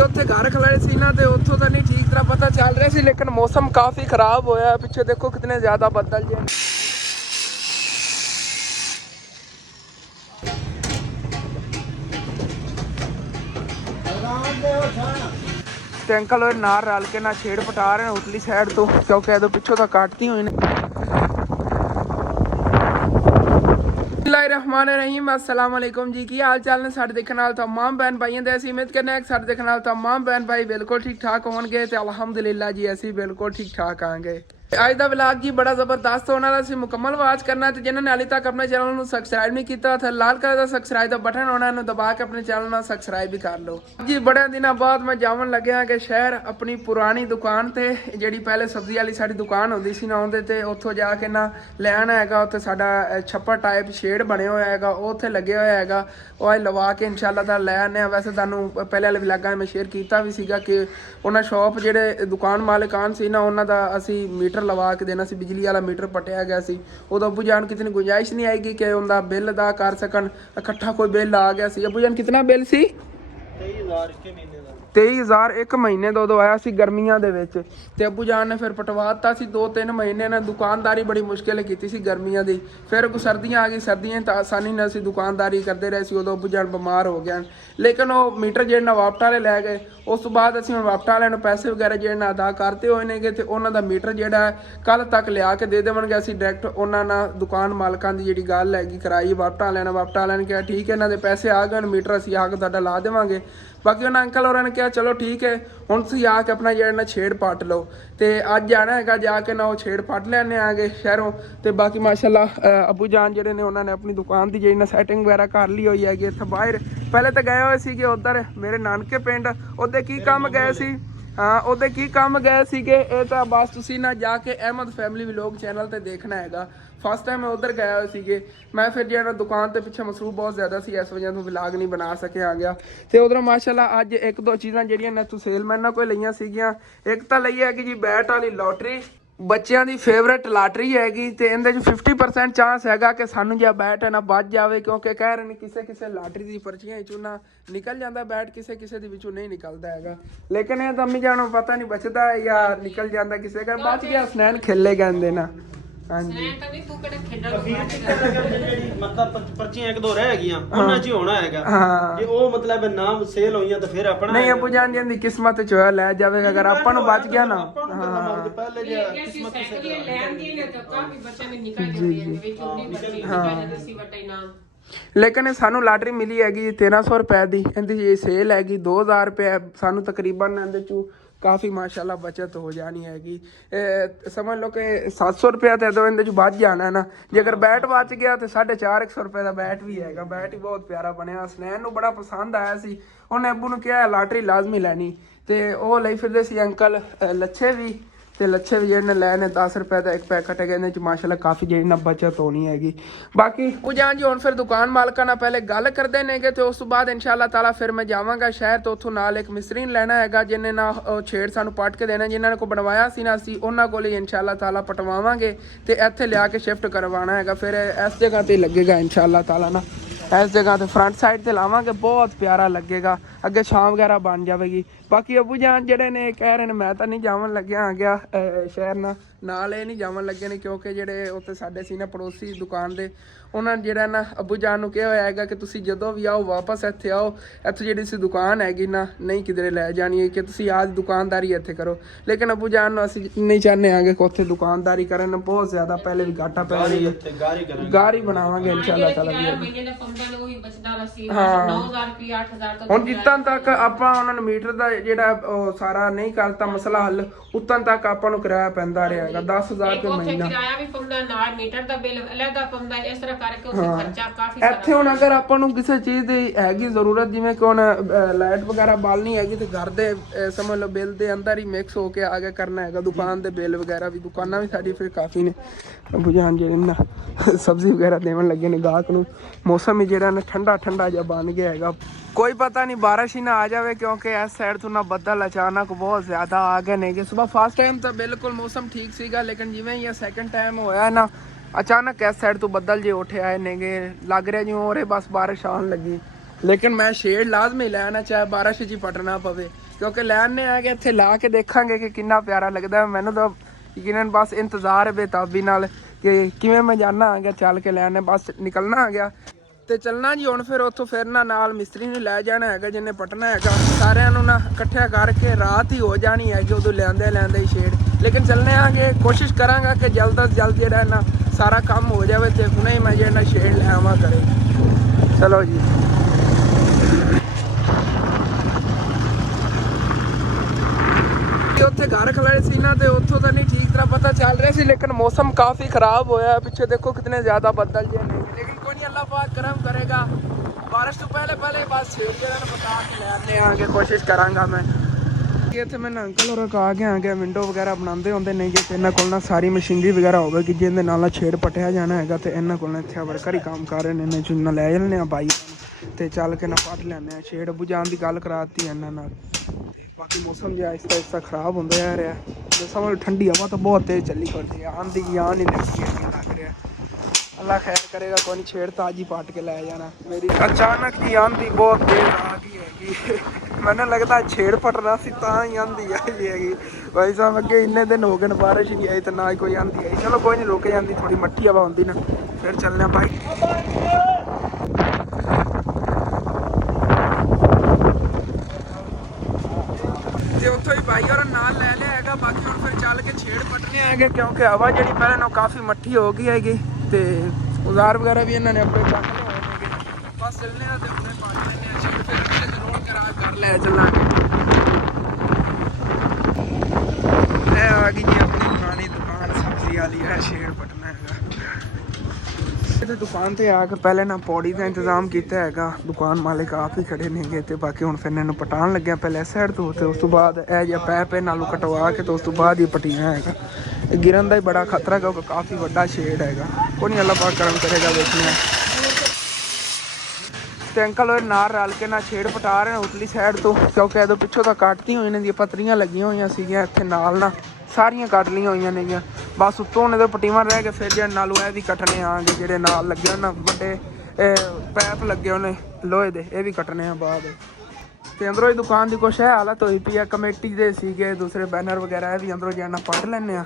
ਉੱਥੇ ਘਰ ਖੜੇ ਸੀ ਨਾ ਤੇ ਉੱਥੋਂ ਤਾਂ ਨਹੀਂ ਠੀਕ ਤਰ੍ਹਾਂ ਪਤਾ ਚੱਲ ਰਿਹਾ ਸੀ, ਲੇਕਿਨ ਮੌਸਮ ਕਾਫੀ ਖਰਾਬ ਹੋਇਆ। ਪਿੱਛੇ ਦੇਖੋ ਕਿਤਨੇ ਜ਼ਿਆਦਾ ਬੱਦਲ ਜੇ। ਤੇ ਅੰਕਲ ਉਹ ਨਾਲ ਰਲ ਕੇ ਨਾ ਛੇੜ ਪਟਾ ਰਹੇ ਨੇ ਉਤਲੀ ਸਾਈਡ ਤੋਂ, ਕਿਉਂਕਿ ਇਹਦੇ ਪਿੱਛੋਂ ਤਾਂ ਕੱਟਦੀ ਹੋਈ ਨੇ। बिस्मिल्लाहिर्रहमानिर्रहीम अस्सलाम वालेकुम जी, की हाल चाल ने साडे देखने वाले तमाम बहन भाइयों दे। असीं उम्मीद करने साडे देखने वाले तमाम बहन भाई बिल्कुल ठीक ठाक होणगे ते अल्हम्दुलिल्लाह जी असीं बिल्कुल ठीक ठाक आंगे। ਅੱਜ ਦਾ ਵਲੌਗ ਜੀ ਬੜਾ ਜ਼ਬਰਦਸਤ ਹੋਣ ਵਾਲਾ ਸੀ, ਮੁਕੰਮਲ ਵਾਚ ਕਰਨਾ ਤੇ ਜਿਨ੍ਹਾਂ ਨੇ ਹਾਲੇ ਤੱਕ ਆਪਣੇ ਚੈਨਲ ਨੂੰ ਸਬਸਕ੍ਰਾਈਬ ਨਹੀਂ ਕੀਤਾ ਤਾਂ ਲਾਲ ਕਲਰ ਦਾ ਸਬਸਕ੍ਰਾਈਬ ਦਾ ਬਟਨ ਹੋਣਾ, ਇਹਨੂੰ ਦਬਾ ਕੇ ਆਪਣੇ ਚੈਨਲ ਨੂੰ ਸਬਸਕ੍ਰਾਈਬ ਵੀ ਕਰ ਲਓ ਜੀ। ਬੜੇ ਦਿਨਾਂ ਬਾਅਦ ਮੈਂ ਜਾਵਣ ਲੱਗਿਆ ਕਿ ਸ਼ਹਿਰ ਆਪਣੀ ਪੁਰਾਣੀ ਦੁਕਾਨ ਤੇ, ਜਿਹੜੀ ਪਹਿਲੇ ਸਬਜ਼ੀ ਵਾਲੀ ਸਾਡੀ ਦੁਕਾਨ ਹੁੰਦੀ ਸੀ ਨਾ, ਉਹਦੇ ਤੇ ਉੱਥੋਂ ਜਾ ਕੇ ਨਾ ਲੈਣ ਹੈਗਾ। ਉੱਥੇ ਸਾਡਾ ਛੱਪੜ ਟਾਈਪ ਸ਼ੇਡ ਬਣਿਆ ਹੋਇਆ ਹੈਗਾ, ਉਹ ਉੱਥੇ ਲੱਗਿਆ ਹੋਇਆ ਹੈਗਾ। ਉਹ ਅੱਜ ਲਵਾ ਕੇ ਇਨਸ਼ਾਅੱਲਾ ਤਾਂ ਲੈ ਆਉਂਦੇ ਹਾਂ। ਵੈਸੇ ਤੁਹਾਨੂੰ ਪਹਿਲੇ ਵਾਲੇ ਵਲੌਗਾਂ ਮੈਂ ਸ਼ੇਅਰ ਕੀਤਾ ਵੀ ਸੀਗਾ ਕਿ ਉਹਨਾਂ ਸ਼ੌਪ ਜਿਹੜੇ ਦੁਕਾਨ ਮਾਲਕਾਨ ਸੀ ਨਾ, ਉਹਨਾਂ ਦਾ ਅਸੀਂ ਮੀਟਰ ਲਵਾ ਕੇ ਦੇਣਾ ਸੀ, ਬਿਜਲੀ ਵਾਲਾ ਮੀਟਰ ਪਟਿਆ ਗਿਆ ਸੀ। ਉਦੋਂ ਅੱਬੂ ਜਾਨ ਕਿਤਨੀ ਗੁੰਜਾਇਸ਼ ਨਹੀਂ ਆਏਗੀ ਕਿ ਉਹਦਾ ਬਿੱਲ ਅਦਾ ਕਰ ਸਕਣ। ਇਕੱਠਾ ਕੋਈ ਬਿੱਲ ਆ ਗਿਆ ਸੀ। ਅੱਬੂ ਜਾਨ ਕਿਤਨਾ ਬਿੱਲ ਸੀ? 23,000 ਇੱਕ ਮਹੀਨੇ ਦਾ ਉਦੋਂ ਆਇਆ ਸੀ ਗਰਮੀਆਂ ਦੇ ਵਿੱਚ। ਤੇ ਅੱਬੂ ਜਾਨ ਨੇ ਫਿਰ ਪਟਵਾ ਦਿੱਤਾ ਸੀ 2-3 ਮਹੀਨੇ ਨੇ। ਦੁਕਾਨਦਾਰੀ ਬੜੀ ਮੁਸ਼ਕਿਲ ਕੀਤੀ ਸੀ ਗਰਮੀਆਂ ਦੀ। ਫਿਰ ਸਰਦੀਆਂ ਆ ਗਈ, ਸਰਦੀਆਂ ਤਾਂ ਆਸਾਨੀ ਨਾਲ ਅਸੀਂ ਦੁਕਾਨਦਾਰੀ ਕਰਦੇ ਰਹੇ ਸੀ। ਉਦੋਂ ਅੱਬੂ ਜਾਨ ਬਿਮਾਰ ਹੋ ਗਿਆ, ਲੇਕਿਨ ਉਹ ਮੀਟਰ ਜਿਹੜੇ ਨਾ ਵਾਪਟ ਵਾਲੇ ਲੈ ਗਏ। ਉਸ ਤੋਂ ਬਾਅਦ ਅਸੀਂ ਹੁਣ ਵਾਪਟ ਵਾਲਿਆਂ ਨੂੰ ਪੈਸੇ ਵਗੈਰਾ ਜਿਹੜੇ ਨਾ ਅਦਾ ਕਰਤੇ ਹੋਏ ਨੇਗੇ, ਤੇ ਉਹਨਾਂ ਦਾ ਮੀਟਰ ਜਿਹੜਾ ਕੱਲ ਤੱਕ ਲਿਆ ਕੇ ਦੇ ਦੇਵਣਗੇ। ਅਸੀਂ ਡਾਇਰੈਕਟ ਉਹਨਾਂ ਨਾਲ ਦੁਕਾਨ ਮਾਲਕਾਂ ਦੀ ਜਿਹੜੀ ਗੱਲ ਹੈਗੀ ਕਰਾਈ ਵਾਪਟ ਵਾਲਿਆਂ ਨਾਲ। ਵਾਪਟ ਵਾਲਿਆਂ ਨੇ ਕਿਹਾ ਠੀਕ ਹੈ, ਇਹਨਾਂ ਦੇ ਪੈਸੇ ਆ ਗਏ, ਮੀਟਰ ਅਸੀਂ ਆ ਕੇ ਤੁਹਾਡਾ ਲਾ ਦੇਵਾਂਗੇ। ਬਾਕੀ ਉਹਨਾਂ ਅੰਕਲ ਹੋਰਾਂ ਨੇ ਕਿਹਾ ਚਲੋ ਠੀਕ ਹੈ, ਹੁਣ ਤੁਸੀਂ ਆ ਕੇ ਆਪਣਾ ਜਿਹੜਾ ਨਾ ਛੇੜ ਪੱਟ ਲਓ। ਤੇ ਅੱਜ ਜਾਣਾ ਹੈਗਾ, ਜਾ ਕੇ ਨਾ ਉਹ ਛੇੜ ਪੱਟ ਲੈਣੇ ਆਗੇ ਸ਼ਹਿਰੋਂ। ਤੇ ਬਾਕੀ ਮਾਸ਼ਾਅੱਲਾ ਅੱਬੂ ਜਾਨ ਜਿਹੜੇ ਨੇ ਉਹਨਾਂ ਨੇ ਆਪਣੀ ਦੁਕਾਨ ਦੀ ਜਿਹੜੀ ਨਾ ਸੈਟਿੰਗ ਵਗੈਰਾ ਕਰ ਲਈ ਹੋਈ ਹੈਗੀ। ਇੱਥੇ ਬਾਹਰ ਪਹਿਲੇ ਤਾਂ ਗਏ ਹੋਏ ਸੀਗੇ ਉੱਧਰ ਮੇਰੇ ਨਾਨਕੇ ਪਿੰਡ, ਉਹਦੇ ਕੀ ਕੰਮ ਗਏ ਸੀ। ਹਾਂ, ਉਹਦੇ ਕੀ ਕੰਮ ਗਏ ਸੀਗੇ, ਇਹ ਤਾਂ ਬਸ ਤੁਸੀਂ ਨਾ ਜਾ ਕੇ ਅਹਿਮਦ ਫੈਮਿਲੀ ਵਲੌਗ ਚੈਨਲ ਤੇ ਦੇਖਣਾ ਹੈਗਾ। ਫਸਟ ਟਾਈਮ ਮੈਂ ਉੱਧਰ ਗਏ ਹੋਏ ਸੀਗੇ। ਮੈਂ ਫਿਰ ਜਿਹੜਾ ਦੁਕਾਨ ਤੇ ਪਿੱਛੇ ਮਸਰੂਫ ਬਹੁਤ ਜ਼ਿਆਦਾ ਸੀ, ਇਸ ਵਜ੍ਹਾ ਤੋਂ ਵਲੌਗ ਨਹੀਂ ਬਣਾ ਸਕਿਆ ਆ ਗਿਆ। ਤੇ ਉਧਰੋਂ ਮਾਸ਼ਾਅੱਲਾ ਅੱਜ ਇੱਕ ਦੋ ਚੀਜ਼ਾਂ ਜਿਹੜੀਆਂ ਨੇ ਤੂੰ ਸੇਲਮੈਨਾਂ ਕੋਲ ਲਈਆਂ ਸੀਗੀਆਂ। ਇੱਕ ਤਾਂ ਲਈ ਹੈਗੀ ਜੀ ਬੈਟ ਵਾਲੀ ਲੋਟਰੀ, ਬੱਚਿਆਂ ਦੀ ਫੇਵਰੇਟ ਲਾਟਰੀ ਹੈਗੀ। ਤੇ ਇਹਦੇ 'ਚ 50% ਚਾਂਸ ਹੈਗਾ ਕਿ ਸਾਨੂੰ ਜੇ ਬੈਟ ਹੈ ਨਾ ਬਚ ਜਾਵੇ, ਕਿਉਂਕਿ ਕਹਿ ਰਹੇ ਨੇ ਕਿਸੇ ਲਾਟਰੀ ਦੀ ਪਰਚੀਆਂ ਵਿੱਚੋਂ ਨਾ ਨਿਕਲ ਜਾਂਦਾ ਬੈਟ, ਕਿਸੇ ਦੀ ਵਿੱਚੋਂ ਨਹੀਂ ਨਿਕਲਦਾ ਹੈਗਾ। ਲੇਕਿਨ ਇਹ ਤਾਂ ਅੰਮੀ ਜਾਣੋ ਪਤਾ ਨਹੀਂ ਬਚਦਾ ਜਾਂ ਨਿਕਲ ਜਾਂਦਾ ਕਿਸੇ ਦਾ। ਬਚ ਗਿਆ ਸਨੈਨ ਖੇਲੇ ਕਹਿੰਦੇ ਨਾ। ਹਾਂਜੀ ਮਤਲਬ ਪਰਚੀਆਂ ਇੱਕ ਦੋ ਰਹਿ ਗਈਆਂ, ਉਹਨਾਂ 'ਚ ਹੋਣਾ ਹੈਗਾ। ਜੇ ਉਹ ਮਤਲਬ ਨਾਮ ਸੇਲ ਹੋਈਆਂ ਤਾਂ ਫਿਰ ਆਪਣਾ ਨਹੀਂ ਅੱਬੂ ਜਾਨ ਦੀ ਕਿਸਮਤ 'ਚ ਹੋਇਆ ਲੈ ਜਾਵੇਗਾ। ਅਗਰ ਆਪਾਂ ਨੂੰ ਬਚ ਗਿਆ ਨਾ, ਹਾਂ ਪਹਿਲੇ ਜੇ ਕਿਸਮਤ से ਲੈਣ ਦੀ ਨੇ ਤਾਂ ਕਾਫੀ ਬੱਚਿਆਂ ਦੇ ਨਿਕਲ ਜਾਂਦੇ ਨੇ ਵਿੱਚ ਉਹਦੀ ਬੱਚੀ ਨਿਕਲ ਜਾਂਦੇ ਸੀ ਵੱਡਾ ਇਨਾਮ। ਲੇਕਿਨ ਸਾਨੂੰ ਲਾਟਰੀ ਮਿਲੀ ਹੈਗੀ 1300 ਰੁਪਏ ਦੀ। ਇਹਦੀ ਸੇਲ ਹੈਗੀ 2000 ਰੁਪਏ। ਸਾਨੂੰ ਤਕਰੀਬਨ ਇਹਦੇ 'ਚੋਂ ਕਾਫੀ ਮਾਸ਼ਾਅੱਲਾ ਬਚਤ ਹੋ ਜਾਣੀ ਹੈਗੀ। ਸਮਝ ਲਓ ਕਿ 700 ਰੁਪਇਆ ਤੇ ਇਹਦੇ 'ਚ ਬਚ ਜਾਣਾ ਨਾ। ਜੇ ਅਗਰ ਬੈਟ ਬਚ ਗਿਆ ਤੇ 450 ਰੁਪਏ ਦਾ ਬੈਟ ਵੀ ਹੈਗਾ। ਬੈਟ ਹੀ ਬਹੁਤ ਪਿਆਰਾ ਬਣਿਆ, ਸਨੈਨ ਨੂੰ ਬੜਾ ਪਸੰਦ ਆਇਆ ਸੀ। ਉਹਨੇ ਅੱਬੂ ਨੂੰ ਕਿਹਾ ਲਾਟਰੀ ਲਾਜ਼ਮੀ ਲੈਣੀ, ਤੇ ਉਹ ਲਈ ਫਿਰਦੇ ਸੀ ਅੰਕਲ ਲੱਛੇ ਵੀ। ਤੇ ਲੱਛੇ ਵੀ ਜਿਹੜੇ ਨੇ ਲੈ ਨੇ 10 ਰੁਪਏ ਦਾ ਇੱਕ ਪੈਕਟ ਹੈਗਾ। ਇਹਦੇ 'ਚ ਮਾਸ਼ਾਅੱਲਾ ਕਾਫੀ ਜਿਹੜੀ ਨਾ ਬਚਤ ਹੋਣੀ ਹੈਗੀ। ਬਾਕੀ ਉਹ ਜਾਨ ਜੀ ਹੁਣ ਫਿਰ ਦੁਕਾਨ ਮਾਲਕਾਂ ਨਾਲ ਪਹਿਲੇ ਗੱਲ ਕਰਦੇ ਨੇਗੇ, ਤੇ ਉਸ ਤੋਂ ਬਾਅਦ ਇਨਸ਼ਾਅੱਲਾ ਤਾਲਾ ਫਿਰ ਮੈਂ ਜਾਵਾਂਗਾ ਸ਼ਹਿਰ ਤੋਂ। ਉੱਥੋਂ ਨਾਲ ਇੱਕ ਮਿਸਤਰੀ ਨੂੰ ਲੈਣਾ ਹੈਗਾ ਜਿਹਨੇ ਨਾ ਉਹ ਛੇੜ ਸਾਨੂੰ ਪੱਟ ਕੇ ਦੇਣਾ। ਜਿਨ੍ਹਾਂ ਨੇ ਕੋ ਬਣਵਾਇਆ ਸੀ ਨਾ ਅਸੀਂ ਉਹਨਾਂ ਕੋਲ ਹੀ ਇਨਸ਼ਾਅੱਲਾ ਤਾਲਾ ਪਟਵਾਵਾਂਗੇ ਤੇ ਇੱਥੇ ਲਿਆ ਕੇ ਸ਼ਿਫਟ ਕਰਵਾਉਣਾ ਹੈਗਾ। ਫਿਰ ਇਸ ਜਗ੍ਹਾ ਤੇ ਲੱਗੇਗਾ ਇਨਸ਼ਾਅੱਲਾ ਤਾਲਾ ਨਾ, ਇਸ ਜਗ੍ਹਾ ਤੇ ਫਰੰਟ ਸਾਈਡ ਤੇ ਲਾਵਾਂਗੇ, ਬਹੁਤ ਪਿਆਰਾ ਲੱਗੇਗਾ। ਅੱਗੇ ਛਾਂ ਵਗੈਰਾ ਬਣ ਜਾਵੇਗੀ। ਬਾਕੀ ਅੱਬੂ ਜਾਨ ਜਿਹੜੇ ਨੇ ਕਹਿ ਰਹੇ ਨੇ ਮੈਂ ਤਾਂ ਨਹੀਂ ਜਾਵਣ ਲੱਗਿਆ ਆ ਗਿਆ ਸ਼ਹਿਰ ਨਾਲ ਇਹ ਨਹੀਂ ਜਾਵਣ ਲੱਗੇ ਨੇ, ਕਿਉਂਕਿ ਜਿਹੜੇ ਉੱਥੇ ਸਾਡੇ ਸੀ ਨਾ ਪੜੋਸੀ ਦੁਕਾਨ ਦੇ, ਉਹਨਾਂ ਜਿਹੜਾ ਨਾ ਅੱਬੂ ਜਾਨ ਨੂੰ ਕਿਹਾ ਹੋਇਆ ਹੈਗਾ ਕਿ ਤੁਸੀਂ ਜਦੋਂ ਵੀ ਆਓ ਵਾਪਸ ਇੱਥੇ ਆਓ। ਇੱਥੇ ਜਿਹੜੀ ਸੀ ਦੁਕਾਨ ਹੈਗੀ ਨਾ ਨਹੀਂ ਕਿਧਰੇ ਲੈ ਜਾਣੀ ਹੈ, ਕਿ ਤੁਸੀਂ ਆਜ ਦੁਕਾਨਦਾਰੀ ਇੱਥੇ ਕਰੋ। ਲੇਕਿਨ ਅੱਬੂ ਜਾਨ ਨੂੰ ਅਸੀਂ ਨਹੀਂ ਚਾਹੁੰਦੇ ਆਗੇ ਕਿ ਉੱਥੇ ਦੁਕਾਨਦਾਰੀ ਕਰਨ, ਬਹੁਤ ਜ਼ਿਆਦਾ ਪਹਿਲੇ ਵੀ ਘਾਟਾ ਪੈ ਰਹੀ ਹੈ। ਗਾਰੀ ਬਣਾਵਾਂਗੇ ਇਨਸ਼ਾਅੱਲਾ ਤਾਲਾ। ਹੁਣ ਜਿੱਤਾਂ ਤੱਕ ਆਪਾਂ ਉਹਨਾਂ ਨੂੰ ਮੀਟਰ ਦਾ ਜਿਹੜਾ ਉਹ ਸਾਰਾ ਨਹੀਂ ਕਰਤਾ ਮਸਲਾ ਹੱਲ, ਉਤਨ ਤੱਕ ਆਪਾਂ ਨੂੰ ਕਿਰਾਇਆ ਪੈਂਦਾ ਰਹੇਗਾ 10,000 ਰੁਪਏ ਮਹੀਨਾ। ਕਿਰਾਇਆ ਵੀ ਪੈਂਦਾ ਨਾਲ, ਮੀਟਰ ਦਾ ਬਿੱਲ ਅਲੱਗਾ ਪੈਂਦਾ। ਇਸ ਤਰ੍ਹਾਂ ਕਰਕੇ ਉੱਥੇ ਖਰਚਾ ਕਾਫੀ ਸਾਰਾ। ਇੱਥੇ ਹੁਣ ਅਗਰ ਆਪਾਂ ਨੂੰ ਕਿਸੇ ਚੀਜ਼ ਦੀ ਹੈਗੀ ਜ਼ਰੂਰਤ, ਜਿਵੇਂ ਕਿ ਹੁਣ ਲਾਈਟ ਵਗੈਰਾ ਬਾਲਣੀ ਹੈਗੀ, ਤੇ ਘਰ ਦੇ ਸਮਝ ਲਓ ਬਿੱਲ ਦੇ ਅੰਦਰ ਹੀ ਮਿਕਸ ਹੋ ਕੇ ਆ ਕੇ ਕਰਨਾ ਹੈਗਾ। ਦੁਕਾਨ ਦੇ ਬਿੱਲ ਵਗੈਰਾ ਵੀ, ਦੁਕਾਨਾਂ ਵੀ ਸਾਡੀ ਫਿਰ ਕਾਫੀ ਨੇ। ਅੱਬੂ ਜਾਨ ਜਿਹੜੇ ਨਾ ਸਬਜ਼ੀ ਵਗੈਰਾ ਦੇਵਣ ਲੱਗੇ ਨੇ ਗਾਹਕ ਨੂੰ। ਮੌਸਮ ਹੀ ਜਿਹੜਾ ਨਾ ਠੰਡਾ ਜਿਹਾ ਬਣ ਗਿਆ ਹੈਗਾ। ਕੋਈ ਪਤਾ ਨਹੀਂ ਬਾਰਿਸ਼ ਹੀ ਨਾ ਆ ਜਾਵੇ, ਕਿਉਂਕਿ ਇਸ ਸਾਈਡ ਤੋਂ ਨਾ ਬੱਦਲ ਅਚਾਨਕ ਬਹੁਤ ਜ਼ਿਆਦਾ ਆ ਗਏ ਨੇਗੇ। ਸੁਬਾਹ ਫਸਟ ਟਾਈਮ ਤਾਂ ਬਿਲਕੁਲ ਮੌਸਮ ਠੀਕ ਸੀਗਾ, ਲੇਕਿਨ ਜਿਵੇਂ ਹੀ ਇਹ ਸੈਕਿੰਡ ਟਾਈਮ ਹੋਇਆ ਨਾ ਅਚਾਨਕ ਇਸ ਸਾਈਡ ਤੋਂ ਬੱਦਲ ਜੇ ਉੱਠੇ ਆਏ ਨੇਗੇ। ਲੱਗ ਰਿਹਾ ਜਿਵੇਂ ਹੋਰੇ ਬਸ ਬਾਰਿਸ਼ ਆਉਣ ਲੱਗੀ। ਲੇਕਿਨ ਮੈਂ ਸ਼ੇਡ ਲਾਜ਼ਮੀ ਲੈਣਾ, ਚਾਹੇ ਬਾਰਿਸ਼ 'ਚ ਹੀ ਫਟਣਾ ਪਵੇ, ਕਿਉਂਕਿ ਲੈਣੇ ਆ ਕਿ ਇੱਥੇ ਲਾ ਕੇ ਦੇਖਾਂਗੇ ਕਿ ਕਿੰਨਾ ਪਿਆਰਾ ਲੱਗਦਾ। ਮੈਨੂੰ ਤਾਂ ਯਕੀਨਨ ਬਸ ਇੰਤਜ਼ਾਰ ਹੈ ਬੇਤਾਬੀ ਨਾਲ ਕਿ ਕਿਵੇਂ ਮੈਂ ਜਾਣਾ ਆ ਗਿਆ ਚੱਲ ਕੇ ਲੈਣੇ, ਬਸ ਨਿਕਲਣਾ ਆ ਗਿਆ ਤੇ ਚੱਲਣਾ ਜੀ। ਹੁਣ ਫਿਰ ਉੱਥੋਂ ਫਿਰ ਨਾਲ ਮਿਸਤਰੀ ਨੂੰ ਲੈ ਜਾਣਾ ਹੈਗਾ ਜਿਹਨੇ ਪਟਣਾ ਹੈਗਾ। ਸਾਰਿਆਂ ਨੂੰ ਨਾ ਇਕੱਠਿਆ ਕਰਕੇ ਰਾਤ ਹੀ ਹੋ ਜਾਣੀ ਹੈਗੀ ਉਦੋਂ ਲੈਂਦੇ ਹੀ ਸ਼ੇਡ। ਲੇਕਿਨ ਚੱਲਣੇ ਆਗੇ, ਕੋਸ਼ਿਸ਼ ਕਰਾਂਗਾ ਕਿ ਜਲਦ ਤੋਂ ਜਲਦ ਜਿਹੜਾ ਨਾ ਸਾਰਾ ਕੰਮ ਹੋ ਜਾਵੇ ਤੇ ਹੁਣੇ ਹੀ ਮੈਂ ਜਿਹੜਾ ਸ਼ੇਡ ਲੈ ਆਵਾਂ ਕਰੇ। ਚਲੋ ਜੀ। ਉੱਥੇ ਘਰ ਖੜੇ ਸੀ ਨਾ ਤੇ ਉੱਥੋਂ ਤਾਂ ਨਹੀਂ ਠੀਕ ਤਰ੍ਹਾਂ ਪਤਾ ਚੱਲ ਰਿਹਾ ਸੀ, ਲੇਕਿਨ ਮੌਸਮ ਕਾਫੀ ਖਰਾਬ ਹੋਇਆ ਪਿੱਛੇ ਦੇਖੋ कितने ज्यादा बदल जे नहीं। लेकिन कोई नहीं, अल्लाह पाक करम करेगा। बारिश तो पहले बस छेड़ के बता के ले आने कोशिश करांगा मैं। ਇੱਥੇ ਮੈਨੂੰ ਅੰਕਲ ਹੋਰ ਆ ਗਿਆ ਵਿੰਡੋ ਵਗੈਰਾ ਬਣਾਉਂਦੇ ਹੁੰਦੇ ਨੇ ਜੀ, ਤੇ ਇਹਨਾਂ ਕੋਲ ਨਾ ਸਾਰੀ ਮਸ਼ੀਨਰੀ ਵਗੈਰਾ ਹੋਵੇਗੀ ਜਿਹਦੇ ਨਾਲ ਛੇੜ ਪਟਿਆ ਜਾਣਾ ਹੈਗਾ। ਤੇ ਇਹਨਾਂ ਕੋਲ ਇੱਥੇ ਵਰਕਰ ਹੀ ਕੰਮ ਕਰ ਰਹੇ ਨੇ, ਇਹਨਾਂ ਚੋਂ ਲੈ ਜਾਂਦੇ ਆ ਬਾਈ ਤੇ ਚੱਲ ਕੇ ਨਾ ਪੱਟ ਲੈਂਦੇ ਆ। ਛੇੜ ਬੁਝਾਉਣ ਦੀ ਗੱਲ ਕਰਾਤੀ ਇਹਨਾਂ ਨਾਲ। ਬਾਕੀ ਮੌਸਮ ਜਿਹਾ ਆਹਿਸਤਾ ਖਰਾਬ ਹੁੰਦਾ ਜਾ ਰਿਹਾ। ਸਮਝ ਠੰਡੀ ਹਵਾ ਤਾਂ ਬਹੁਤ ਤੇਜ਼ ਚੱਲੀ ਕਰਦੀ ਆ, ਆਂਦੀ ਕੀ ਆਣ ਨਹੀਂ ਲੱਗ ਰਿਹਾ। अल्लाह खैर करेगा, कोई नहीं छेड़ ताजी पाट के ले जाना। मेरी अचानक ही आंधी बहुत तेज आ गई हैगी, मैंने लगता छेड़ पटना सी तां ही आंधी आई हैगी। भाई साहब अगे इन्ने दिन हो गए बारिश ही नहीं आई तो ना ही कोई आंधी आई। चलो कोई नहीं, रुक जाती थोड़ी मट्ठी हवा होंगी ना, फिर चलने भाई। ਉੱਥੋਂ ਹੀ ਭਾਈ ਔਰ ਨਾਲ ਲੈ ਲਿਆ ਹੈਗਾ। ਬਾਕੀ ਹੁਣ ਫਿਰ ਚੱਲ ਕੇ ਛੇੜ ਪਟਨੇ ਹੈਗੇ ਕਿਉਂਕਿ ਹਵਾ ਜਿਹੜੀ ਪਹਿਲਾਂ ਨਾਲੋਂ ਕਾਫੀ ਮੱਠੀ ਹੋ ਗਈ ਹੈਗੀ ਤੇ ਔਜ਼ਾਰ ਵਗੈਰਾ ਵੀ ਇਹਨਾਂ ਨੇ ਆਪਣੇ ਚੱਕ ਲਏ ਹੋਏ ਨੇਗੇ। ਬਸ ਚੱਲਨੇ ਆ ਤੇ ਹੁਣੇ ਪਟ ਲੈਣੇ ਆ ਛੇੜ, ਫਿਰ ਅੱਗੇ ਜ਼ਰੂਰ ਕਰ ਲੈ ਚੱਲਾਂਗੇ। ਇਹ ਆ ਗਈ ਜੀ ਆਪਣੀ ਪੁਰਾਣੀ ਦੁਕਾਨ ਸਬਜ਼ੀ ਵਾਲੀ, ਹੈ ਛੇੜ ਪਟਨਾ ਹੈਗਾ। ਤੇ ਦੁਕਾਨ ਤੇ ਆ ਕੇ ਪਹਿਲੇ ਨਾ ਪੌੜੀ ਦਾ ਇੰਤਜ਼ਾਮ ਕੀਤਾ ਹੈਗਾ, ਦੁਕਾਨ ਮਾਲਿਕ ਆਪ ਹੀ ਖੜੇ ਨੇਗੇ ਤੇ ਬਾਕੀ ਹੁਣ ਫਿਰ ਇਹਨੂੰ ਪਟਾਉਣ ਲੱਗਿਆ ਪਹਿਲੇ ਇਸ ਸਾਈਡ ਤੋਂ, ਤੇ ਉਸ ਤੋਂ ਬਾਅਦ ਇਹ ਜਿਹਾ ਪੈਪ ਨਾਲੋਂ ਕਟਵਾ ਕੇ ਤੇ ਉਸ ਤੋਂ ਬਾਅਦ ਹੀ ਪਟੀਆਂ ਹੈਗਾ। ਇਹ ਗਿਰਨ ਦਾ ਹੀ ਬੜਾ ਖਤਰਾ ਕਿਉਂਕਿ ਕਾਫੀ ਵੱਡਾ ਸ਼ੇਡ ਹੈਗਾ। ਕੋਈ ਨਹੀਂ, ਅੱਲਾਹ ਪਾਕ ਕਰਮ ਕਰੇਗਾ, ਵੇਖਣਾ। ਤੇ ਅੰਕਲ ਉਹ ਨਾਲ ਰਲ ਕੇ ਨਾ ਛੇੜ ਪਟਾ ਰਹੇ ਨੇ ਉਤਲੀ ਸਾਈਡ ਤੋਂ, ਕਿਉਂਕਿ ਇਹਦੇ ਪਿੱਛੋਂ ਤਾਂ ਕੱਟਦੀਆਂ ਹੋਈਆਂ ਨੇ, ਪੱਤਰੀਆਂ ਲੱਗੀਆਂ ਹੋਈਆਂ ਸੀਗੀਆਂ ਇੱਥੇ ਨਾਲ ਨਾ ਸਾਰੀਆਂ ਕੱਟ ਲਈਆਂ ਹੋਈਆਂ ਨੇਗੀਆਂ। ਬਸ ਉੱਤੋਂ ਉਹਨੇ ਦੇ ਪਟੀਵਾਂ ਰਹਿ ਗਏ, ਫਿਰ ਜਿਹੜੇ ਨਾਲੋਂ ਇਹ ਵੀ ਕੱਟਣੇ ਆਂਗੇ ਜਿਹੜੇ ਨਾਲ ਲੱਗੇ ਹੋਏ ਨਾ ਵੱਡੇ ਪੈਪ ਲੱਗੇ ਉਹਨੇ ਲੋਹੇ ਦੇ, ਇਹ ਵੀ ਕੱਟਣੇ ਆ ਬਾਅਦ। ਤੇ ਅੰਦਰੋਂ ਹੀ ਦੁਕਾਨ ਦੀ ਕੁਛ ਹੈ ਹਾਲਤ ਹੋਈ ਪਈ ਆ। ਕਮੇਟੀ ਦੇ ਸੀਗੇ ਦੂਸਰੇ ਬੈਨਰ ਵਗੈਰਾ, ਇਹ ਵੀ ਅੰਦਰੋਂ ਜਾਣਾ ਪੱਟ ਲੈਣੇ ਆ,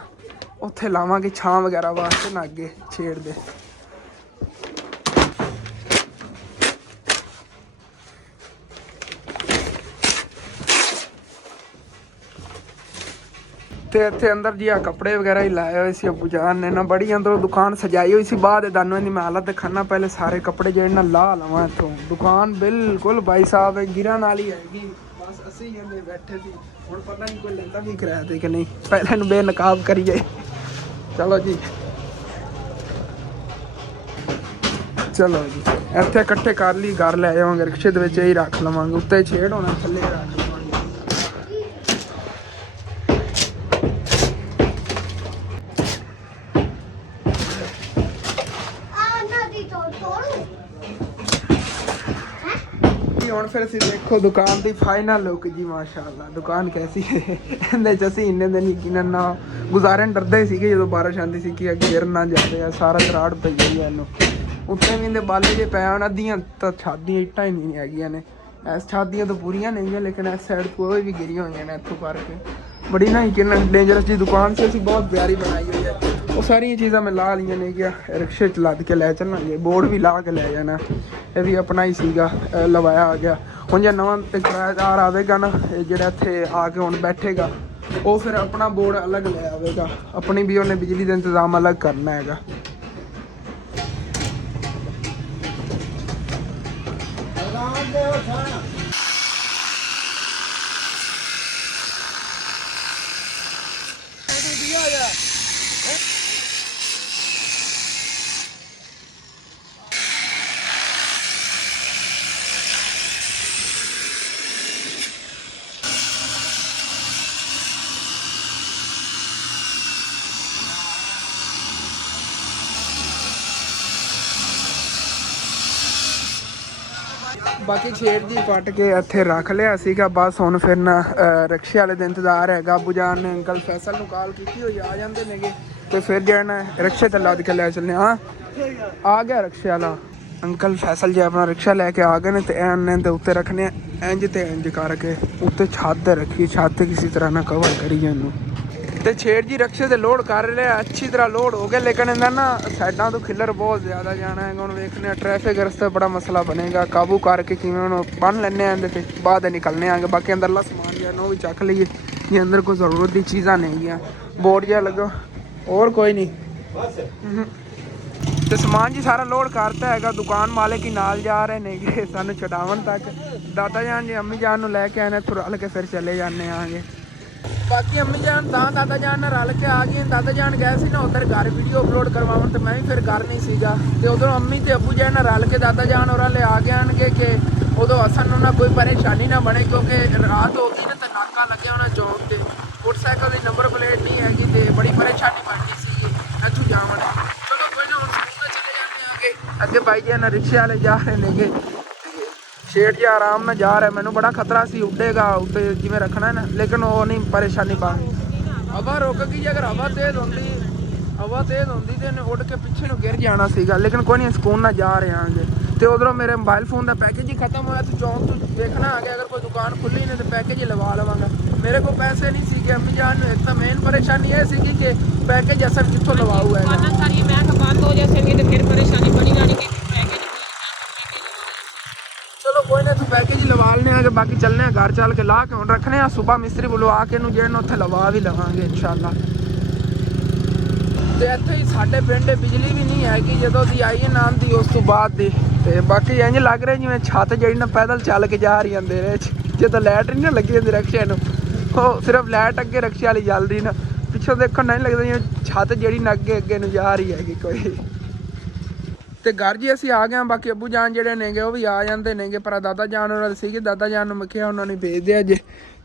ਉੱਥੇ ਲਾਵਾਂਗੇ ਛਾਂ ਵਗੈਰਾ ਵਾਸਤੇ ਨਾ ਅੱਗੇ ਛੇੜ ਦੇ। ਤੇ ਇੱਥੇ ਅੰਦਰ ਜੀ ਆ ਕੱਪੜੇ ਵਗੈਰਾ ਹੀ ਲਾਏ ਹੋਏ ਸੀ ਅੱਬੂ ਜਾਨ ਨੇ ਨਾ, ਬੜੀ ਅੰਦਰੋਂ ਦੁਕਾਨ ਸਜਾਈ ਹੋਈ ਸੀ। ਬਾਅਦ ਦਾਨੋਂ ਦੀ ਮੈਂ ਹਾਲਤ ਦਿਖਾਣਾ, ਪਹਿਲੇ ਸਾਰੇ ਕੱਪੜੇ ਜਿਹੜੇ ਨਾ ਲਾ ਲਵਾਂ ਇੱਥੋਂ। ਦੁਕਾਨ ਬਿਲਕੁਲ ਭਾਈ ਸਾਹਿਬ ਗਿਰਾਂ ਨਾਲ ਹੀ ਹੈਗੀ, ਬਸ ਅਸੀਂ ਕਹਿੰਦੇ ਬੈਠੇ ਸੀ। ਹੁਣ ਪਤਾ ਨਹੀਂ ਕੋਈ ਲੈਂਦਾ ਵੀ ਕਿਰਾਇਆ ਤੇ ਕਿ ਨਹੀਂ, ਪਹਿਲੇ ਨੂੰ ਬੇਨਕਾਬ ਕਰੀਏ। ਚਲੋ ਜੀ ਚਲੋ ਜੀ, ਇੱਥੇ ਇਕੱਠੇ ਕਰ ਲਈ, ਘਰ ਲੈ ਜਾਵਾਂਗੇ ਰਿਕਸ਼ੇ ਦੇ ਵਿੱਚ ਹੀ ਰੱਖ ਲਵਾਂਗੇ। ਉੱਤੇ ਛੇੜ ਹੋਣਾ, ਥੱਲੇ ਰੱਖ ਲਵਾਂਗੇ। ਹੁਣ ਫਿਰ ਅਸੀਂ ਦੇਖੋ ਦੁਕਾਨ ਦੀ ਫਾਈਨਲ ਲੁੱਕ ਜੀ, ਮਾਸ਼ਾਅੱਲਾ ਦੁਕਾਨ ਕੈਸੀ ਹੈ। ਇਹਦੇ 'ਚ ਅਸੀਂ ਇੰਨੇ ਦਿਨ ਯਕੀਨਨ ਨਾ ਗੁਜ਼ਾਰਨ ਡਰਦੇ ਸੀਗੇ ਜਦੋਂ ਬਾਰਿਸ਼ ਆਉਂਦੀ ਸੀ ਕਿ ਗਿਰ ਨਾ ਜਾਵੇ, ਆ ਸਾਰਾ ਗਰਾੜ ਪਈ ਹੋਈ ਹੈ ਇਹਨੂੰ। ਉੱਤੇ ਵੀ ਇਹਦੇ ਬਾਲੇ ਜੇ ਪੈ ਹੁਣ, ਅੱਧੀਆਂ ਤਾਂ ਛਾਦੀਆਂ ਇੱਟਾਂ ਹੀ ਨਹੀਂ ਹੈਗੀਆਂ ਨੇ, ਇਸ ਛਾਦੀਆਂ ਤਾਂ ਪੂਰੀਆਂ ਨਹੀਂ ਹੈ, ਲੇਕਿਨ ਇਸ ਸਾਈਡ ਕੋਈ ਵੀ ਗਿਰੀਆਂ ਹੋਈਆਂ ਨੇ ਇੱਥੋਂ ਕਰਕੇ। ਬੜੀ ਨਾ ਯਕੀਨਨ ਡੇਂਜਰਸ ਜੀ ਦੁਕਾਨ ਸੀ, ਅਸੀਂ ਬਹੁਤ ਪਿਆਰੀ ਬਣਾਈ ਹੋਈ ਹੈ। ਉਹ ਸਾਰੀਆਂ ਚੀਜ਼ਾਂ ਮੈਂ ਲਾ ਲਈਆਂ ਨੇ ਕਿ ਰਿਕਸ਼ੇ 'ਚ ਲੱਦ ਕੇ ਲੈ ਚੱਲਾਂਗੇ, ਬੋਰਡ ਵੀ ਲਾ ਕੇ ਲੈ ਜਾਣਾ, ਇਹ ਵੀ ਆਪਣਾ ਹੀ ਸੀਗਾ ਲਵਾਇਆ ਆ ਗਿਆ। ਹੁਣ ਜੇ ਨਵਾਂ ਕਿਰਾਏਦਾਰ ਆਵੇਗਾ ਨਾ, ਇਹ ਜਿਹੜਾ ਇੱਥੇ ਆ ਕੇ ਹੁਣ ਬੈਠੇਗਾ, ਉਹ ਫਿਰ ਆਪਣਾ ਬੋਰਡ ਅਲੱਗ ਲੈ ਆਵੇਗਾ, ਆਪਣੀ ਵੀ ਉਹਨੇ ਬਿਜਲੀ ਦਾ ਇੰਤਜ਼ਾਮ ਅਲੱਗ ਕਰਨਾ ਹੈਗਾ। ਬਾਕੀ ਛੇੜ ਜੀ ਪੱਟ ਕੇ ਇੱਥੇ ਰੱਖ ਲਿਆ ਸੀਗਾ। ਬਸ ਹੁਣ ਫਿਰ ਨਾ ਰਿਕਸ਼ੇ ਵਾਲੇ ਦਾ ਇੰਤਜ਼ਾਰ ਹੈਗਾ। ਅੱਬੂ ਜਾਨ ਨੇ ਅੰਕਲ ਫੈਸਲ ਨੂੰ ਕਾਲ ਕੀਤੀ ਹੋਈ, ਆ ਜਾਂਦੇ ਨੇਗੇ ਤੇ ਫਿਰ ਜਿਹੜਾ ਨਾ ਰਿਕਸ਼ੇ ਤੇ ਲੱਦ ਕੇ ਲੈ ਚੱਲਨੇ। ਹਾਂ ਆ ਗਿਆ ਰਿਕਸ਼ੇ ਵਾਲਾ। ਅੰਕਲ ਫੈਸਲ ਜੀ ਆਪਣਾ ਰਿਕਸ਼ਾ ਲੈ ਕੇ ਆ ਗਏ ਨੇ ਤੇ ਇਹਨਾਂ ਦੇ ਉੱਤੇ ਰੱਖਣੇ ਆ ਇੰਜ ਤੇ ਇੰਜ ਕਰਕੇ ਉੱਤੇ ਛੱਤ ਤੇ ਰੱਖੀ, ਛੱਤ ਤੇ ਕਿਸੇ ਤਰ੍ਹਾਂ ਨਾਲ ਕਵਰ ਕਰੀ ਇਹਨੂੰ। ਤੇ ਛੇੜ ਜੀ ਰਕਸ਼ੇ ਤੇ ਲੋਡ ਕਰ ਰਿਹਾ, ਅੱਛੀ ਤਰ੍ਹਾਂ ਲੋਡ ਹੋ ਗਿਆ, ਲੇਕਿਨ ਇਹਦਾ ਨਾ ਸਾਈਡਾਂ ਤੋਂ ਖਿੱਲਰ ਬਹੁਤ ਜ਼ਿਆਦਾ ਜਾਣਾ ਹੈਗਾ। ਹੁਣ ਵੇਖਦੇ ਹਾਂ ਟ੍ਰੈਫਿਕ ਰਸਤੇ ਬੜਾ ਮਸਲਾ ਬਣੇਗਾ, ਕਾਬੂ ਕਰਕੇ ਕਿਵੇਂ ਉਹਨੂੰ ਬੰਨ ਲੈਂਦੇ ਆ ਇਹਦੇ ਤੇ ਬਾਅਦ ਨਿਕਲਨੇ ਆਂਗੇ। ਬਾਕੀ ਅੰਦਰਲਾ ਸਮਾਨ ਜਿਹਾ ਉਹ ਵੀ ਚੱਕ ਲਈਏ, ਜੇ ਅੰਦਰ ਕੋਈ ਜ਼ਰੂਰਤ ਦੀ ਚੀਜ਼ਾਂ ਨਹੀਂ ਆ। ਬੋਰਡ ਜਿਹਾ ਲੱਗੋ, ਹੋਰ ਕੋਈ ਨਹੀਂ ਤੇ ਸਮਾਨ ਜੀ ਸਾਰਾ ਲੋਡ ਕਰਤਾ ਹੈਗਾ। ਦੁਕਾਨ ਮਾਲਕ ਹੀ ਨਾਲ ਜਾ ਰਹੇ ਨੇਗੇ ਸਾਨੂੰ ਛਡਾਉਣ ਤੱਕ। ਦਾਦਾ ਜਾਨ ਜੀ ਅੰਮੀ ਜਾਨ ਨੂੰ ਲੈ ਕੇ ਆਏ ਨੇ, ਇੱਥੋਂ ਰਲ ਕੇ ਫਿਰ ਚਲੇ ਜਾਂਦੇ ਆਂਗੇ। ਬਾਕੀ ਅੰਮੀ ਜਾਨ ਤਾਂ ਦਾਦਾ ਜਾਨ ਨਾਲ ਰਲ ਕੇ ਆ ਗਏ। ਦਾਦਾ ਜਾਨ ਗਏ ਸੀ ਨਾ ਉੱਧਰ ਘਰ ਵੀਡੀਓ ਅਪਲੋਡ ਕਰਵਾਉਣ, ਤੇ ਮੈਂ ਵੀ ਫਿਰ ਘਰ ਨਹੀਂ ਸੀਗਾ। ਤੇ ਉਦੋਂ ਅੰਮੀ ਤੇ ਅੱਬੂ ਜਾਨ ਨਾਲ ਰਲ ਕੇ ਦਾਦਾ ਜਾਨ ਹੋਰਾਂ ਲਿਆ ਕੇ ਆਣਗੇ ਕਿ ਉਦੋਂ ਸਾਨੂੰ ਨਾ ਕੋਈ ਪਰੇਸ਼ਾਨੀ ਨਾ ਬਣੇ, ਕਿਉਂਕਿ ਰਾਤ ਹੋ ਗਈ ਨਾ ਤੇ ਨਾਕਾ ਲੱਗਿਆ ਹੋਣਾ ਚੌਂਕ ਤੇ, ਮੋਟਰਸਾਈਕਲ ਦੀ ਨੰਬਰ ਪਲੇਟ ਨਹੀਂ ਹੈਗੀ ਤੇ ਬੜੀ ਪਰੇਸ਼ਾਨੀ ਬਣਨੀ ਸੀਗੀ ਇੱਥੋਂ ਜਾਵਣ। ਚਲੋ ਕੋਈ ਨਾ, ਹੁਣ ਸਕੂਲ ਚਲੇ ਜਾਂਦੇ ਆਂਗੇ। ਅੱਗੇ ਬਾਈ ਜੀ ਨਾਲ ਰਿਕਸ਼ੇ ਵਾਲੇ ਜਾ ਰਹੇ ਨੇਗੇ, ਸ਼ੇਰ ਜੀ ਆਰਾਮ ਨਾਲ ਜਾ ਰਿਹਾ। ਮੈਨੂੰ ਬੜਾ ਖਤਰਾ ਸੀ ਉੱਡੇਗਾ ਉੱਤੇ ਜਿਵੇਂ ਰੱਖਣਾ ਨਾ, ਲੇਕਿਨ ਉਹ ਨਹੀਂ ਪਰੇਸ਼ਾਨੀ ਪਾ। ਹਵਾ ਰੁਕ ਗਈ, ਅਗਰ ਹਵਾ ਤੇਜ਼ ਹੁੰਦੀ ਤੇ ਇਹਨੇ ਉੱਡ ਕੇ ਪਿੱਛੇ ਨੂੰ ਗਿਰ ਜਾਣਾ ਸੀਗਾ, ਲੇਕਿਨ ਕੋਈ ਨਹੀਂ, ਸਕੂਨ ਨਾਲ ਜਾ ਰਹੇ ਆਂਗੇ। ਤੇ ਉਧਰੋਂ ਮੇਰੇ ਮੋਬਾਈਲ ਫੋਨ ਦਾ ਪੈਕੇਜ ਹੀ ਖਤਮ ਹੋਇਆ ਤੇ ਚੌਂਕ ਤੋਂ ਵੇਖਣਾ ਆ ਗਿਆ, ਅਗਰ ਕੋਈ ਦੁਕਾਨ ਖੁੱਲੀ ਨਹੀਂ ਤੇ ਪੈਕੇਜ ਹੀ ਲਵਾ ਲਵਾਂਗਾ। ਮੇਰੇ ਕੋਲ ਪੈਸੇ ਨਹੀਂ ਸੀਗੇ ਅੰਮੀ ਜਾਨ ਨੂੰ। ਇੱਕ ਤਾਂ ਮੇਨ ਪਰੇਸ਼ਾਨੀ ਇਹ ਸੀਗੀ ਕਿ ਪੈਕੇਜ ਅਸਰ ਕਿੱਥੋਂ ਲਵਾਊ ਹੈ। ਦੁਕਾਨਾਂ ਸਾਰੀਆਂ ਮੈਂ ਕਿਹਾ ਬੰਦ ਹੋ ਜਾਣਗੇ ਤੇ ਫਿਰ ਪਰੇਸ਼ਾਨੀ ਬਣੀ ਜਾਣੀ ਕਿ ਪੈਕੇਜ। ਚਲੋ ਕੋਈ ਨਾ, ਤੂੰ ਪੈਕੇਜ ਹੀ ਲਵਾ ਲੈਣੇ ਆਗੇ। ਬਾਕੀ ਚੱਲਨੇ ਆ ਘਰ, ਚੱਲ ਕੇ ਲਾ ਕੇ ਹੁਣ ਰੱਖਣੇ ਆ। ਸੁਬਾ ਮਿਸਤਰੀ ਬੁਲਵਾ ਕੇ ਇਹਨੂੰ ਜਿਹੜਾ ਉੱਥੇ ਲਵਾ ਵੀ ਲਵਾਂਗੇ ਇਨਸ਼ਾਅੱਲਾ। ਤੇ ਇੱਥੇ ਹੀ ਸਾਡੇ ਪਿੰਡ ਬਿਜਲੀ ਵੀ ਨਹੀਂ ਹੈਗੀ ਜਦੋਂ ਦੀ ਆਈ ਹੈ ਨਾਮ ਦੀ, ਉਸ ਤੋਂ ਬਾਅਦ ਦੀ। ਤੇ ਬਾਕੀ ਇੰਝ ਲੱਗ ਰਿਹਾ ਜਿਵੇਂ ਛੱਤ ਜਿਹੜੀ ਨਾ ਪੈਦਲ ਚੱਲ ਕੇ ਜਾ ਰਹੀ ਅੰਧੇਰੇ 'ਚ, ਜਦੋਂ ਲਾਈਟ ਨਹੀਂ ਨਾ ਲੱਗੀ ਹੁੰਦੀ ਰਕਸ਼ੇ ਨੂੰ, ਉਹ ਸਿਰਫ ਲਾਈਟ ਅੱਗੇ ਰਕਸ਼ੇ ਵਾਲੀ ਚੱਲਦੀ ਨਾ, ਪਿੱਛੋਂ ਦੇਖਣ ਨਹੀਂ ਲੱਗਦਾ ਜਿਵੇਂ ਛੱਤ ਜਿਹੜੀ ਨਾ ਅੱਗੇ ਨੂੰ ਜਾ ਰਹੀ ਹੈਗੀ ਕੋਈ। ਤੇ ਘਰ ਜੀ ਅਸੀਂ ਆ ਗਏ ਹਾਂ। ਬਾਕੀ ਅੱਬੂ ਜਾਨ ਜਿਹੜੇ ਨੇਗੇ ਉਹ ਵੀ ਆ ਜਾਂਦੇ ਨੇਗੇ, ਪਰ ਦਾਦਾ ਜਾਨ ਉਹਨਾਂ ਦੇ ਸੀਗੇ, ਦਾਦਾ ਜਾਨ ਨੂੰ ਮੈਂ ਕਿਹਾ ਉਹਨਾਂ ਨੇ ਭੇਜ ਦਿਆ ਜੇ।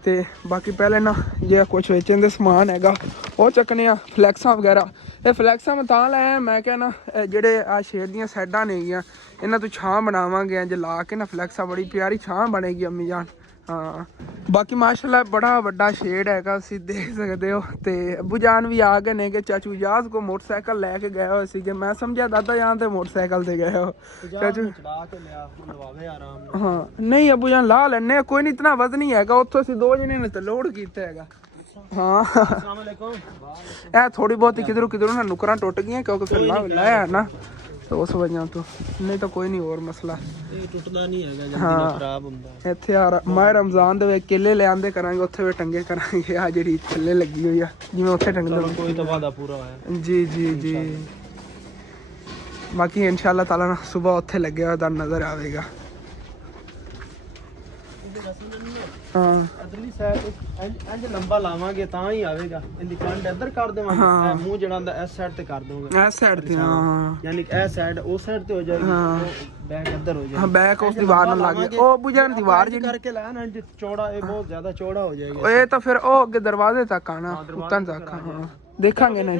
ਤੇ ਬਾਕੀ ਪਹਿਲੇ ਨਾ ਜੇ ਕੁਛ ਵੇਚਣ ਦੇ ਸਮਾਨ ਹੈਗਾ ਉਹ ਚੱਕਣੇ ਆ, ਫਲੈਕਸਾਂ ਵਗੈਰਾ। ਇਹ ਫਲੈਕਸਾਂ ਮੈਂ ਤਾਂ ਲਾਇਆ, ਮੈਂ ਕਿਹਾ ਨਾ ਜਿਹੜੇ ਆ ਸ਼ੇਡ ਦੀਆਂ ਸਾਈਡਾਂ ਨੇਗੀਆਂ ਇਹਨਾਂ ਤੋਂ ਛਾਂ ਬਣਾਵਾਂਗੇ ਇੰਜ ਲਾ ਕੇ ਨਾ, ਫਲੈਕਸਾਂ ਬੜੀ ਪਿਆਰੀ ਛਾਂ ਬਣੇਗੀ ਅੰਮੀ ਜਾਨ। ਹਾਂ ਬਾਕੀ ਮਾਸ਼ਾਅੱਲਾ ਬੜਾ ਵੱਡਾ ਸ਼ੇਡ ਹੈਗਾ, ਤੁਸੀਂ ਦੇਖ ਸਕਦੇ ਹੋ। ਤੇ ਅੱਬੂ ਜਾਨ ਵੀ ਆ ਗਏ ਨੇ ਕਿ ਚਾਚੂ ਇਜਾਜ਼ ਕੋ ਮੋਟਰਸਾਈਕਲ ਲੈ ਕੇ ਗਏ ਹੋਏ ਸੀਗੇ, ਮੈਂ ਸਮਝਿਆ ਦਾਦਾ ਜਾਨ ਤੇ ਮੋਟਰਸਾਈਕਲ ਤੇ ਗਏ ਹੋ। ਚਾਚੂ ਚੜਾ ਕੇ ਲਿਆ ਲਵਾਵੇ ਆਰਾਮ ਨਾਲ। ਹਾਂ ਨਹੀਂ ਅੱਬੂ ਜਾਨ ਲਾ ਲੈਣੇ, ਕੋਈ ਨਹੀਂ, ਇਤਨਾ ਵਜ਼ਨ ਨਹੀਂ ਹੈਗਾ। ਉੱਥੋਂ ਅਸੀਂ 2 ਜਣੇ ਨੇ ਤੇ ਲੋਡ ਕੀਤਾ ਹੈਗਾ। ਹਾਂ अस्सलाम वालेकुम। ਇਹ ਥੋੜੀ ਬਹੁਤੀ ਕਿਧਰੋਂ ਨਾ ਨੁਕਰਾਂ ਟੁੱਟ ਗਈਆਂ, ਕਿਉਂਕਿ ਫਿਰ ਲਾਇਆ ਨਾ ਤੇ ਉਸ ਵਜ੍ਹਾ ਤੋਂ, ਨਹੀਂ ਤਾਂ ਕੋਈ ਨਹੀਂ ਹੋਰ ਮਸਲਾ। ਇਹ ਟੁੱਟਦਾ ਨਹੀਂ ਹੈਗਾ, ਜਲਦੀ ਨਾਲ ਖਰਾਬ ਹੁੰਦਾ। ਇੱਥੇ ਆ ਮਾਹ ਰਮਜ਼ਾਨ ਦੇ ਵਿੱਚ ਕੇਲੇ ਲਿਆਂਦੇ ਕਰਾਂਗੇ, ਉੱਥੇ ਵੀ ਟੰਗੇ ਕਰਾਂਗੇ। ਆ ਜਿਹੜੀ ਥੱਲੇ ਲੱਗੀ ਹੋਈ ਆ ਜਿਵੇਂ ਉੱਥੇ ਟੰਗਦੇ। ਕੋਈ ਤਾਂ ਵਾਦਾ ਪੂਰਾ ਹੋਇਆ। ਜੀ ਬਾਕੀ ਇਨਸ਼ਾਅੱਲਾ ਤਾਲਾ ਨਾ ਸੁਬਹ ਉੱਥੇ ਲੱਗਿਆ ਹੋਇਆ ਤੁਹਾਨੂੰ ਨਜ਼ਰ ਆਵੇਗਾ। ਹਾਂ ਅਦਰਲੀ ਸਾਈਡ ਇੰਜ ਲੰਬਾ ਲਾਵਾਂਗੇ ਤਾਂ ਹੀ ਆਵੇਗਾ। ਇਹਦੀ ਕੰਡ ਇੱਧਰ ਕਰ ਦੇਵਾਂਗੇ, ਮੂੰਹ ਜਿਹੜਾ ਹੁੰਦਾ ਇਸ ਸਾਈਡ ਤੇ ਕਰ ਦੋਗੇ, ਇਸ ਸਾਈਡ ਤੇ। ਹਾਂ ਯਾਨੀ ਇਹ ਸਾਈਡ ਉਸ ਸਾਈਡ ਤੇ ਹੋ ਜਾਏਗੀ, ਬੈਕ ਇੱਧਰ ਹੋ ਜਾਏਗੀ। ਹਾਂ ਬੈਕ ਉਸ ਦੀਵਾਰ ਨਾਲ ਲੱਗ ਗਿਆ। ਉਹ ਬੁਝਣ ਦੀਵਾਰ ਜਿਹੜੀ ਕਰਕੇ ਲਾਇਆ ਨਾ ਚੌੜਾ, ਇਹ ਬਹੁਤ ਜ਼ਿਆਦਾ ਚੌੜਾ ਹੋ ਜਾਏਗਾ। ਇਹ ਤਾਂ ਫਿਰ ਉਹ ਅੱਗੇ ਦਰਵਾਜ਼ੇ ਤੱਕ ਆਣਾ, ਉੱਤੋਂ ਤੱਕ। ਹਾਂ ਦੇਖਾਂਗੇ ਨਾ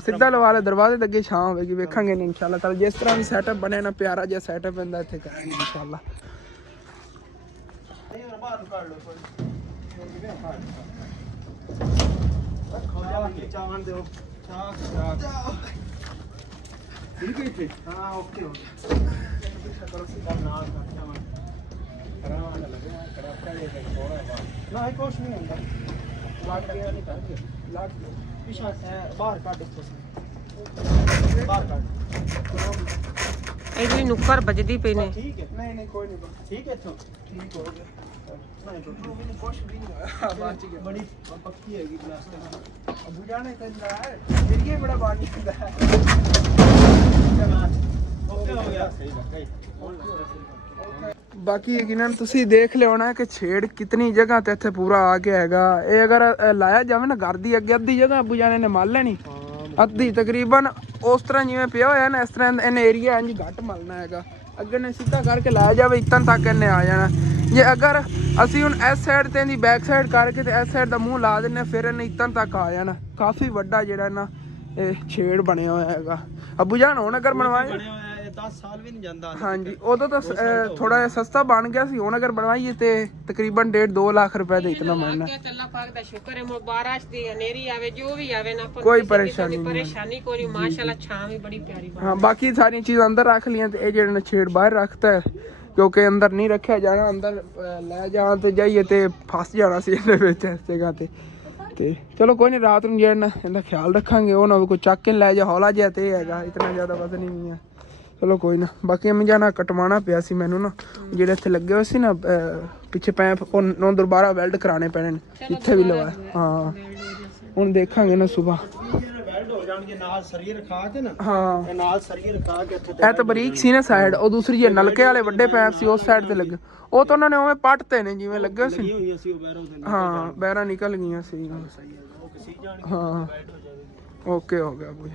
ਸਿੱਧਾ ਲਵਾ ਲੈ ਦਰਵਾਜ਼ੇ ਦੇ ਅੱਗੇ, ਛਾਂ ਹੋਵੇਗੀ। ਵੇਖਾਂਗੇ ਨਾ ਇਨਸ਼ਾਅੱਲਾ ਤਾਲਾ, ਜਿਸ ਤਰ੍ਹਾਂ ਵੀ ਸੈਟਅਪ ਬਣੇ ਨਾ ਪਿਆਰਾ ਜਿਹਾ ਸੈਟਅਪ ਹੁੰਦਾ ਇੱਥੇ ਕਰਾਂਗੇ ਇਨਸ਼ਾਅੱਲਾ। ਕੁਛ ਨਹੀਂ ਹੁੰਦਾ, ਬਾਹਰ ਕੱਢ, ਬਾਹਰ ਕੱਢ। ਇਹ ਜਿਹੜੀ ਨੁੱਕਰ ਵੱਜਦੀ ਪਈ ਨੇ। ਠੀਕ ਹੈ, ਨਹੀਂ ਕੋਈ ਨਹੀਂ ਠੀਕ ਹੈ, ਇੱਥੋਂ ਠੀਕ ਹੋ ਗਿਆ। ਨਹੀਂ ਟੁੱਟੂ ਵੀ ਨਹੀਂ, ਕੁਛ ਵੀ ਨਹੀਂ ਹੋਇਆ, ਬਚ ਗਿਆ। ਬੜੀ ਪੱਕੀ ਹੈਗੀ ਪਲਾਸਟਿਕ। ਅੱਬੂ ਜਾਣੇ ਤੇ ਇਹ ਬੜਾ ਪਾਣੀ ਹੁੰਦਾ ਹੈ। ਓਕੇ ਹੋ ਗਿਆ, ਸਹੀ ਲੱਗਾ। ਬਾਕੀ ਯਕੀਨਨ ਤੁਸੀਂ ਦੇਖ ਲਿਓ ਨਾ ਕਿ ਛੇੜ ਕਿਤਨੀ ਜਗ੍ਹਾ ਤੇ ਇੱਥੇ ਪੂਰਾ ਆ ਕੇ ਹੈਗਾ। ਇਹ ਅਗਰ ਲਾਇਆ ਜਾਵੇ ਨਾ ਘਰ ਦੀ ਅੱਗੇ ਅੱਧੀ ਜਗ੍ਹਾ ਅੱਬੂ ਜਾਣੇ ਨੇ ਮੰਨ ਲੈਣੀ, ਅੱਧੀ ਤਕਰੀਬਨ ਉਸ ਤਰ੍ਹਾਂ ਜਿਵੇਂ ਪਿਆ ਹੋਇਆ ਨਾ, ਇਸ ਤਰ੍ਹਾਂ ਇਹਨੇ ਏਰੀਆ ਇੰਝ ਘੱਟ ਮਲਣਾ ਹੈਗਾ। ਅੱਗੇ ਨੇ ਸਿੱਧਾ ਕਰਕੇ ਲਾਇਆ ਜਾਵੇ ਇਤਨ ਤੱਕ ਇਹਨੇ ਆ ਜਾਣਾ। ਜੇ ਅਗਰ ਅਸੀਂ ਹੁਣ ਇਸ ਸਾਈਡ ਤੇ ਇਹਦੀ ਬੈਕ ਸਾਈਡ ਕਰਕੇ ਤੇ ਇਸ ਸਾਈਡ ਦਾ ਮੂੰਹ ਲਾ ਦਿੰਨੇ, ਫਿਰ ਇਹਨੇ ਇਤਨ ਤੱਕ ਆ ਜਾਣਾ। ਕਾਫੀ ਵੱਡਾ ਜਿਹੜਾ ਨਾ ਇਹ ਛੇੜ ਬਣਿਆ ਹੋਇਆ ਹੈਗਾ। ਅੱਬੂ ਜਾਨ ਹੁਣ ਅਗਰ ਬਣਵਾਏ 10 ਸਾਲ ਵੀ ਨਹੀਂ ਜਾਂਦਾ। ਹਾਂਜੀ ਉਦੋਂ ਤਾਂ ਥੋੜਾ ਜਿਹਾ ਸਸਤਾ ਬਣ ਗਿਆ ਸੀ, ਹੁਣ ਅਗਰ ਬਣਵਾਈਏ ਤੇ ਤਕਰੀਬਨ 1.5-2 ਲੱਖ ਰੁਪਏ ਦੇ ਇਤਨਾ ਬਣਨਾ। ਅੱਲਾਹ ਪਾਕ ਦਾ ਸ਼ੁਕਰ ਹੈ, ਬਾਰਿਸ਼ ਦੀ ਹਨੇਰੀ ਆਵੇ ਜੋ ਵੀ ਆਵੇ ਨਾ, ਕੋਈ ਪਰੇਸ਼ਾਨੀ ਕੋਈ ਮਾਸ਼ਾਅੱਲਾ ਛਾਂ ਵੀ ਬੜੀ ਪਿਆਰੀ ਹਾਂ। ਬਾਕੀ ਸਾਰੀਆਂ ਚੀਜ਼ਾਂ ਅੰਦਰ ਰੱਖ ਲੀਆਂ ਤੇ ਇਹ ਜਿਹੜਾ ਨਛੇੜ ਬਾਹਰ ਰੱਖਤਾ ਹੈ, ਕਿਉਂਕਿ ਅੰਦਰ ਨਹੀਂ ਰੱਖਿਆ ਜਾਣਾ, ਅੰਦਰ ਲੈ ਜਾਣ ਤੇ ਜਾਈਏ ਤੇ ਫਸ ਜਾਣਾ ਸੀ ਇਹਦੇ ਵਿੱਚ ਇਸ ਜਗ੍ਹਾ ਤੇ ਚਲੋ ਕੋਈ ਨਹੀਂ, ਰਾਤ ਨੂੰ ਜਿਹੜਾ ਇਹਦਾ ਖਿਆਲ ਰੱਖਾਂਗੇ, ਉਹ ਨਾ ਕੋਈ ਚੱਕ ਕੇ ਲੈ ਜਾ, ਹੌਲਾ ਜਿਹਾ ਤੇ ਹੈਗਾ, ਇਤਨਾ ਜ਼ਿਆਦਾ ਵਜ਼ਨ ਹੀ ਨਹੀਂ ਹੈ। ਚਲੋ ਕੋਈ ਨਾ। ਬਾਕੀ ਅੰਮੀ ਜਾਨਾ ਕਟਵਾਉਣਾ ਪਿਆ ਸੀ ਮੈਨੂੰ ਨਾ, ਜਿਹੜੇ ਇੱਥੇ ਲੱਗੇ ਹੋਏ ਸੀ ਨਾ ਪਿੱਛੇ ਪੈਪ, ਉਹ ਦੁਬਾਰਾ ਵੈਲਡ ਕਰਾਉਣੇ ਪੈਣੇ ਨੇ, ਇੱਥੇ ਵੀ ਲਵਾ। ਹਾਂ ਹੁਣ ਦੇਖਾਂਗੇ ਨਾ ਸੁਬਾ ਹੋ ਜਾਣਗੇ ਨਾਲ ਸਰੀਰ ਰਖਾ ਕੇ ਨਾ। ਹਾਂ ਇਹ ਨਾਲ ਸਰੀਰ ਰਖਾ ਕੇ ਇੱਥੇ ਇਹ ਤਾਂ ਬਰੀਕ ਸੀ ਨਾ ਸਾਈਡ, ਉਹ ਦੂਸਰੀ ਜੇ ਨਲਕੇ ਵਾਲੇ ਵੱਡੇ ਪੈਪ ਸੀ ਉਸ ਸਾਈਡ ਤੇ ਲੱਗੇ, ਉਹ ਤਾਂ ਉਹਨਾਂ ਨੇ ਉਵੇਂ ਪੱਟਤੇ ਨੇ ਜਿਵੇਂ ਲੱਗੇ ਸੀ। ਹੋਈ ਅਸੀਂ ਉਹ ਬੈਰੋਂ ਦੇ ਹਾਂ ਬੈਰਾਂ ਨਿਕਲ ਗਈਆਂ ਸੀ। ਹਾਂ ਓਕੇ ਹੋ ਗਿਆ ਬੁਝੇ।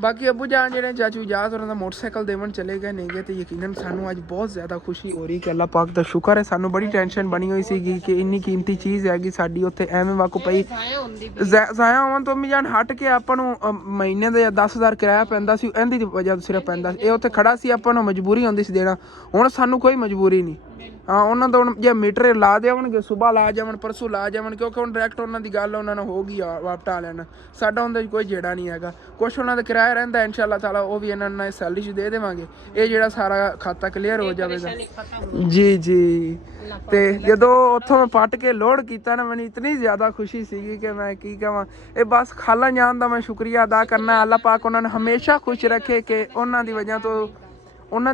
ਬਾਕੀ ਅੱਬੂ ਜਾਨ ਜਿਹੜੇ ਚਾਚੂ ਇਜਾਜ਼ ਉਹਨਾਂ ਦਾ ਮੋਟਰਸਾਈਕਲ ਦੇਵਣ ਚਲੇ ਗਏ ਨੇਗੇ, ਤੇ ਯਕੀਨਨ ਸਾਨੂੰ ਅੱਜ ਬਹੁਤ ਜ਼ਿਆਦਾ ਖੁਸ਼ੀ ਹੋ ਰਹੀ ਕਿ ਅੱਲਾਹ ਪਾਕ ਦਾ ਸ਼ੁਕਰ ਹੈ। ਸਾਨੂੰ ਬੜੀ ਟੈਨਸ਼ਨ ਬਣੀ ਹੋਈ ਸੀਗੀ ਕਿ ਇੰਨੀ ਕੀਮਤੀ ਚੀਜ਼ ਹੈਗੀ ਸਾਡੀ ਉੱਥੇ ਐਵੇਂ ਵਾਕੂ ਪਈ ਜ਼ਾਇਆ ਹੋਣ ਤੋਂ। ਅੰਮੀ ਜਾਨ ਹਟ ਕੇ ਆਪਾਂ ਨੂੰ ਮਹੀਨੇ ਦਾ 10,000 ਕਿਰਾਇਆ ਪੈਂਦਾ ਸੀ, ਇਹਦੀ ਵਜ੍ਹਾ ਤੋਂ ਸਿਰਫ ਪੈਂਦਾ ਸੀ। ਇਹ ਉੱਥੇ ਖੜਾ ਸੀ, ਆਪਾਂ ਨੂੰ ਮਜਬੂਰੀ ਹੁੰਦੀ ਸੀ ਦੇਣਾ, ਹੁਣ ਸਾਨੂੰ ਕੋਈ ਮਜਬੂਰੀ ਨਹੀਂ। ਹਾਂ ਉਹਨਾਂ ਦਾ ਹੁਣ ਜੇ ਮੀਟਰ ਲਾ ਦੇਵਣਗੇ, ਸੁਬਾਹ ਲਾ ਜਾਵਣ, ਪਰਸੋਂ ਲਾ ਜਾਵਣ, ਕਿਉਂਕਿ ਹੁਣ ਡਾਇਰੈਕਟ ਉਹਨਾਂ ਦੀ ਗੱਲ ਉਹਨਾਂ ਨਾਲ ਹੋ ਗਈ ਵਾਪਟਾ ਲੈਣਾ, ਸਾਡਾ ਉਹਦੇ 'ਚ ਕੋਈ ਜਿਹੜਾ ਨਹੀਂ ਹੈਗਾ। ਕੁਛ ਉਹਨਾਂ ਦਾ ਕਿਰਾਇਆ ਰਹਿੰਦਾ ਇਨਸ਼ਾਅੱਲਾ ਤਾਲਾ, ਉਹ ਵੀ ਇਹਨਾਂ ਨੂੰ ਸੈਲਰੀ 'ਚ ਦੇ ਦੇਵਾਂਗੇ। ਇਹ ਜਿਹੜਾ ਸਾਰਾ ਖਾਤਾ ਕਲੀਅਰ ਹੋ ਜਾਵੇਗਾ। ਜੀ ਤੇ ਜਦੋਂ ਉੱਥੋਂ ਮੈਂ ਪੱਟ ਕੇ ਲੋਡ ਕੀਤਾ ਨਾ, ਮੈਨੂੰ ਇਤਨੀ ਜ਼ਿਆਦਾ ਖੁਸ਼ੀ ਸੀਗੀ ਕਿ ਮੈਂ ਕੀ ਕਹਾਂ। ਇਹ ਬਸ ਖਾਲਾ ਜਾਨ ਦਾ ਮੈਂ ਸ਼ੁਕਰੀਆ ਅਦਾ ਕਰਨਾ, ਅੱਲਾਹ ਪਾਕ ਉਹਨਾਂ ਨੂੰ ਹਮੇਸ਼ਾ ਖੁਸ਼ ਰੱਖੇ ਕਿ ਉਹਨਾਂ ਦੀ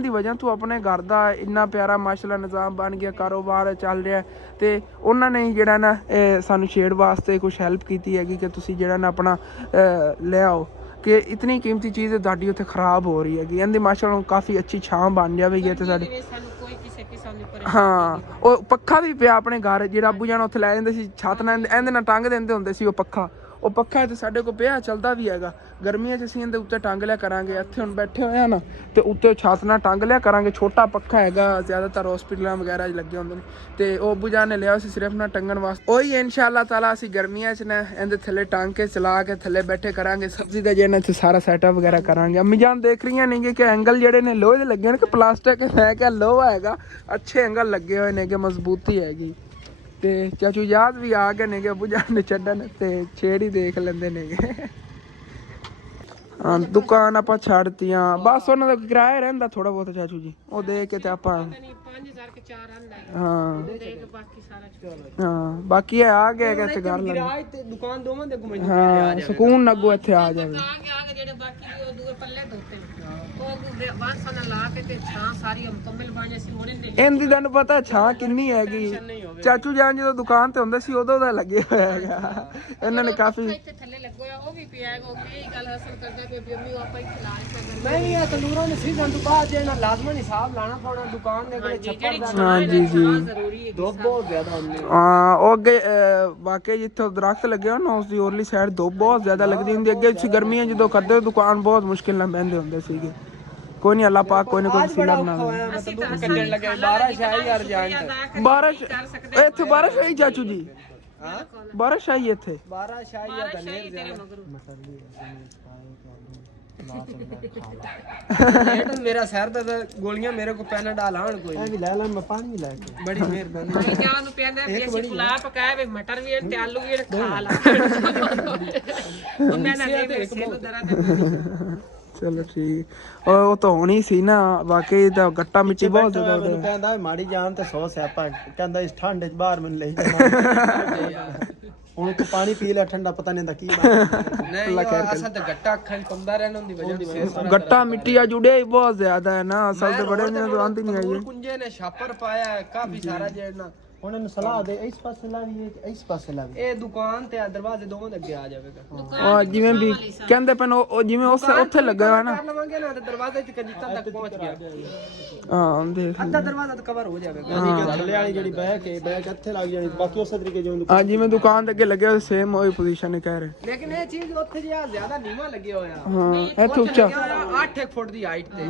ਵਜ੍ਹਾ ਤੋਂ ਆਪਣੇ ਘਰ ਦਾ ਇੰਨਾ ਪਿਆਰਾ ਮਾਸ਼ਾਅੱਲਾ ਨਿਜ਼ਾਮ ਬਣ ਗਿਆ, ਕਾਰੋਬਾਰ ਚੱਲ ਰਿਹਾ। ਤੇ ਉਹਨਾਂ ਨੇ ਜਿਹੜਾ ਨਾ ਸਾਨੂੰ ਛੇੜ ਵਾਸਤੇ ਕੁਝ ਹੈਲਪ ਕੀਤੀ ਹੈਗੀ ਕਿ ਤੁਸੀਂ ਜਿਹੜਾ ਨਾ ਆਪਣਾ ਲੈ ਆਓ, ਕਿ ਇਤਨੀ ਕੀਮਤੀ ਚੀਜ਼ ਤੁਹਾਡੀ ਉੱਥੇ ਖਰਾਬ ਹੋ ਰਹੀ ਹੈਗੀ। ਇਹਦੀ ਮਾਸ਼ਾਅੱਲਾ ਕਾਫੀ ਅੱਛੀ ਛਾਂ ਬਣ ਜਾਵੇਗੀ ਇੱਥੇ ਸਾਡੇ। ਹਾਂ ਉਹ ਪੱਖਾ ਵੀ ਪਿਆ ਆਪਣੇ ਘਰ, ਜਿਹੜਾ ਅੱਬੂ ਜਾਨ ਉੱਥੇ ਲੈ ਜਾਂਦੇ ਸੀ ਛੱਤ ਨਾਲ ਇਹਦੇ ਨਾਲ ਟੰਗ ਦਿੰਦੇ ਹੁੰਦੇ ਸੀ, ਉਹ ਪੱਖਾ ਤੇ ਸਾਡੇ ਕੋਲ ਪਿਆ, ਚੱਲਦਾ ਵੀ ਹੈਗਾ। ਗਰਮੀਆਂ 'ਚ ਅਸੀਂ ਇਹਦੇ ਉੱਤੇ ਟੰਗ ਲਿਆ ਕਰਾਂਗੇ। ਇੱਥੇ ਹੁਣ ਬੈਠੇ ਹੋਏ ਆ ਨਾ ਤੇ ਉੱਤੇ ਛੱਤ ਨਾਲ ਟੰਗ ਲਿਆ ਕਰਾਂਗੇ। ਛੋਟਾ ਪੱਖਾ ਹੈਗਾ, ਜ਼ਿਆਦਾਤਰ ਹਸਪੀਟਲਾਂ ਵਗੈਰਾ 'ਚ ਲੱਗੇ ਹੁੰਦੇ ਨੇ, ਤੇ ਉਹ ਅੱਬੂ ਜਾਨ ਨੇ ਲਿਆ ਸੀ ਸਿਰਫ ਨਾ ਟੰਗਣ ਵਾਸਤੇ। ਉਹੀ ਇਨਸ਼ਾਅੱਲਾ ਤਾਲਾ ਅਸੀਂ ਗਰਮੀਆਂ 'ਚ ਨਾ ਇਹਦੇ ਥੱਲੇ ਟੰਗ ਕੇ ਚਲਾ ਕੇ ਥੱਲੇ ਬੈਠੇ ਕਰਾਂਗੇ। ਸਬਜ਼ੀ ਦਾ ਜਿਹੜਾ ਇੱਥੇ ਸਾਰਾ ਸੈਟਅਪ ਵਗੈਰਾ ਕਰਾਂਗੇ। ਅੰਮੀ ਜਾਨ ਦੇਖ ਰਹੀਆਂ ਨੇਗੇ ਕਿ ਐਂਗਲ ਜਿਹੜੇ ਨੇ ਲੋਹੇ ਦੇ ਲੱਗੇ ਨੇ ਕਿ ਪਲਾਸਟਿਕ, ਮੈਂ ਕਿਹਾ ਲੋਹਾ ਹੈਗਾ, ਅੱਛੇ ਐਂਗਲ ਲੱਗੇ ਹੋਏ ਨੇ ਕਿ ਮਜ਼ਬੂਤੀ ਹੈਗੀ। ਤੇ ਚਾਚੂ ਯਾਦ ਵੀ ਆ ਗਏ ਨੇਗੇ ਅੱਬੂ ਜਾਨ ਨੇ ਛੱਡਣ, ਤੇ ਛੇੜ ਹੀ ਦੇਖ ਲੈਂਦੇ ਨੇਗੇ। ਹਾਂ ਦੁਕਾਨ ਆਪਾਂ ਛੱਡਤੀਆਂ, ਬਸ ਉਹਨਾਂ ਦਾ ਕਿਰਾਇਆ ਰਹਿੰਦਾ ਥੋੜਾ ਬਹੁਤ ਚਾਚੂ ਜੀ, ਉਹ ਦੇ ਕੇ ਤੇ ਆਪਾਂ ਹਾਂ ਬਾਕੀ ਆ ਗਿਆ ਇੱਥੇ ਘਰ ਲੱਗ ਤੇ ਦੁਕਾਨ ਦੋਵਾਂ ਦੇ ਘੁੰਮਣ ਹਾਂ ਸਕੂਨ ਨਗੋ ਇੱਥੇ ਆ ਜਾਵੇ। ਜਿਹੜੇ ਬਾਕੀ ਉਹ ਦੂਏ ਪੱਲੇ ਧੋਤੇ ਉਹ ਬਾਸਾਂ ਨਾਲ ਲਾ ਕੇ ਤੇ ਛਾਂ ਸਾਰੀ ਮੁਕੰਮਲ ਬਣ ਜਾਏ ਸੀ। ਹੁਣ ਇਹਦੀ ਤੁਹਾਨੂੰ ਪਤਾ ਛਾਂ ਕਿੰਨੀ ਹੈਗੀ। ਚਾਚੂ ਜਾਨ ਜਦੋਂ ਦੁਕਾਨ ਤੇ ਹੁੰਦੇ ਸੀ ਉਦੋਂ ਦਾ ਲੱਗੇ ਹੋਇਆ ਹੈਗਾ। ਇਹਨਾਂ ਨੇ ਕਾਫੀ ਇੱਥੇ ਥੱਲੇ ਲੱਗਿਆ ਉਹ ਵੀ ਪਿਆ ਹੈਗਾ। ਉਹ ਵੀ ਗੱਲ ਹਾਸਲ ਕਰਦਾ ਕਿ ਅੰਮੀ ਆਪਾਂ ਇੱਥੇ ਲਾ ਸਕਦੇ ਨਹੀਂ। ਇਹ ਤੰਦੂਰਾਂ ਦੇ ਸੀਜ਼ਨ ਤੋਂ ਬਾਅਦ ਜਿਹੜਾ ਲਾਜ਼ਮਨ ਹਿਸਾਬ ਲਾਣਾ ਪਾਉਣਾ ਦੁਕਾਨ ਦੇ ਕੋਲ ਛੱਪੜ ਦਾ। ਹਾਂ ਜੀ ਜ਼ਰੂਰੀ ਹੈ, ਦੁੱਧ ਬਹੁਤ ਜ਼ਿਆਦਾ ਹੁੰਦੀ ਹੈ। ਹਾਂ ਉਹ ਅੱਗੇ ਵਾਕਈ ਜਿੱਥੇ ਦਰਖਤ ਲੱਗੇ ਹੋਣ ਉਸ ਦੀ ਉਰਲੀ ਸਾਈਡ ਧੁੱਪ ਬਹੁਤ ਜ਼ਿਆਦਾ ਲੱਗਦੀ ਹੁੰਦੀ। ਅੱਗੇ ਤੁਸੀਂ ਗਰਮੀਆਂ ਜਦੋਂ ਕਰਦੇ ਦੁਕਾਨ ਬਹੁਤ ਮੁਸ਼ਕਿਲ ਨਾਲ ਬਹਿੰਦੇ ਹੁੰਦੇ ਸੀਗੇ। ਕੋਈ ਨਹੀਂ ਅੱਲਾਹ ਪਾਕ ਕੋਈ ਨਾ ਕੋਈ ਵਸੀਲਾ ਬਣਾ ਦੇ। ਕੱਢਣ ਲੱਗੇ ਬਾਰਿਸ਼ ਆਈ ਯਾਰ ਜਾਨ ਤੇ ਬਾਰਿਸ਼ ਇੱਥੇ ਬਾਰਿਸ਼ ਹੋਈ ਚਾਚੂ ਜੀ? ਹਾਂ ਬਾਰਿਸ਼ ਆਈ ਇੱਥੇ? ਬਾਰਿਸ਼ ਆਈ ਆ ਦਲੇਰ ਜ਼ਿਆਦਾ ਮੇਰਾ ਸਿਰ ਦਾ ਗੋਲੀਆਂ ਮੇਰੇ ਕੋ ਪੈਨਾਡਾਲ ਆਣ ਕੋਈ ਇਹ ਵੀ ਲੈ ਲੈ, ਮੈਂ ਪਾਣੀ ਵੀ ਲੈ ਕੇ। ਬੜੀ ਮਿਹਰਬਾਨੀ। ਜਾਨ ਨੂੰ ਪਿਆਂਦਾ ਵੀ ਅਸੀਂ ਪੁਲਾਅ ਪਕਾਇਆ ਵੀ ਮਟਰ ਵੀ ਤੇ ਆਲੂ ਵੀ ਖਾ ਲਾ। ਉਹਨਾਂ ਨੇ ਦੇ ਸੇਲ ਦਰਾਂ ਚਲੋ ਠੀਕ। ਉਹ ਤਾਂ ਹੋਣੀ ਸੀ ਨਾ, ਵਾਕਈ ਤਾਂ ਗੱਟਾ ਮਿੱਟੀ ਬਹੁਤ ਜ਼ਿਆਦਾ ਮੈਨੂੰ ਕਹਿੰਦਾ ਮਾੜੀ ਜਾਨ ਤੇ 100 ਸਿਆਪਾ, ਕਹਿੰਦਾ ਇਸ ਠੰਡ 'ਚ ਬਾਹਰ ਮੈਨੂੰ ਲਈ ਜਾਣਾ। ਹੁਣ ਤੂੰ ਪਾਣੀ ਪੀ ਲੈ ਠੰਡਾ, ਪਤਾ ਨਹੀਂ ਦਾ ਕੀ ਨਹੀਂ ਅਸਲ ਤੇ ਗੱਟਾ ਅੱਖਾਂ 'ਚ ਪੰਦਾ ਰਹਿਣ ਦੀ ਵਜ੍ਹਾ ਗੱਟਾ ਮਿੱਟੀ ਆ ਜੁੜਿਆ ਹੀ ਬਹੁਤ ਜ਼ਿਆਦਾ ਹੈ ਨਾ। ਅਸਲ ਤੇ ਬੜੇ ਦਿਨਾਂ ਤੋਂ ਆਂਦੀ ਨਹੀਂ ਆਈ। ਕੁੰਜੇ ਨੇ ਛਾਪਰ ਪਾਇਆ ਕਾਫੀ ਸਾਰਾ ਜਿਹੜਾ ਉਹਨਾਂ ਨੂੰ ਸਲਾਹ ਦੇ ਇਸ ਪਾਸੇ ਲਾਵੀਏ ਕਿ ਇਸ ਪਾਸੇ ਲਾਵੀਏ। ਇਹ ਦੁਕਾਨ ਤੇ ਦਰਵਾਜ਼ੇ ਦੋਵਾਂ ਦੇ ਅੱਗੇ ਆ ਜਾਵੇਗਾ। ਉਹ ਜਿਵੇਂ ਵੀ ਕਹਿੰਦੇ ਪਨ ਉਹ ਜਿਵੇਂ ਉੱਥੇ ਲੱਗਾ ਹੋਇਆ ਨਾ, ਕਰ ਲਵਾਂਗੇ ਨਾ ਤੇ ਦਰਵਾਜ਼ੇ ਤੇ ਜਿੱਤਾਂ ਤੱਕ ਪਹੁੰਚ ਗਿਆ। ਹਾਂ ਦੇਖ ਅੱਧਾ ਦਰਵਾਜ਼ਾ ਤਾਂ ਕਵਰ ਹੋ ਜਾਵੇਗਾ। ਥੱਲੇ ਵਾਲੀ ਜਿਹੜੀ ਬੈਕ ਇੱਥੇ ਲੱਗ ਜਾਣੀ, ਬਾਕੀ ਉਸੇ ਤਰੀਕੇ ਜਿਵੇਂ ਹਾਂ ਜਿਵੇਂ ਦੁਕਾਨ ਦੇ ਅੱਗੇ ਲੱਗੇ ਹੋਏ ਸੇਮ ਉਹੀ ਪੋਜੀਸ਼ਨ ਹੀ ਕਹਿ ਰਹੇ। ਲੇਕਿਨ ਇਹ ਚੀਜ਼ ਉੱਥੇ ਜ਼ਿਆਦਾ ਨੀਵਾਂ ਲੱਗਿਆ ਹੋਇਆ। ਹਾਂ ਇੱਥੇ ਉੱਚਾ 8 ਫੁੱਟ ਦੀ ਹਾਈਟ ਤੇ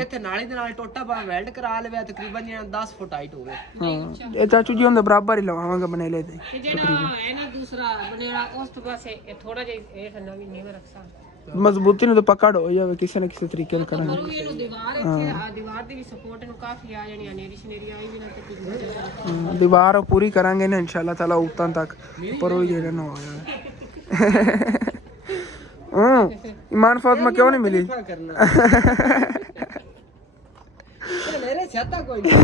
ਇੱਥੇ ਨਾਲੀ ਦੇ ਨਾਲ ਟੋਟਾ ਪਾ ਵੈਲਡ ਕਰਾ ਲਵੇ, ਤਕਰੀਬਨ ਜਿਹੜਾ 10 ਫੁੱਟ ਹਾਈਟ ਹੋਵੇ। ਹਾਂ ਇਹ ਚਾਚੂ ਜੀ ਹੁੰਦੇ ਬਰਾਬਰ ਹੀ ਲਵਾਵਾਂਗੇ ਬਨੇਲੇ ਤੇ। ਜਿਹੜਾ ਹੈ ਨਾ ਦੂਸਰਾ ਬਨੇਲਾ ਉਸ ਤੋਂ ਪਾਸੇ ਥੋੜਾ ਜਿਹਾ ਇਹ ਨਵੀਂ ਨੀਵੇਂ ਰੱਖਾਂ। ਮਜ਼ਬੂਤੀ ਨੂੰ ਤਾਂ ਪਕੜ ਹੋ ਜਾਵੇ ਕਿਸੇ ਨਾ ਕਿਸੇ ਤਰੀਕੇ ਨਾਲ ਕਰਾਂਗੇ। ਕਰੂ ਇਹਨੂੰ ਦੀਵਾਰ ਇੱਥੇ ਆ, ਦੀਵਾਰ ਦੀ ਵੀ ਸਪੋਰਟ ਨੂੰ ਕਾਫੀ ਆ ਜਾਣੀ, ਹਨੇਰੀ ਸ਼ਨੇਰੀ ਆਈ ਵੀ ਨਾ ਤੇ ਕੁਝ ਦੀਵਾਰ ਉਹ ਪੂਰੀ ਕਰਾਂਗੇ ਨਾ ਇਨਸ਼ਾਅੱਲਾ ਤਾਲਾ ਉਤਾਂ ਤੱਕ, ਪਰ ਉਹ ਜਿਹੜਾ ਨਾ ਹੋਇਆ। ईमान फातिमा क्यों नहीं मिली? मेरे छाता कोई नहीं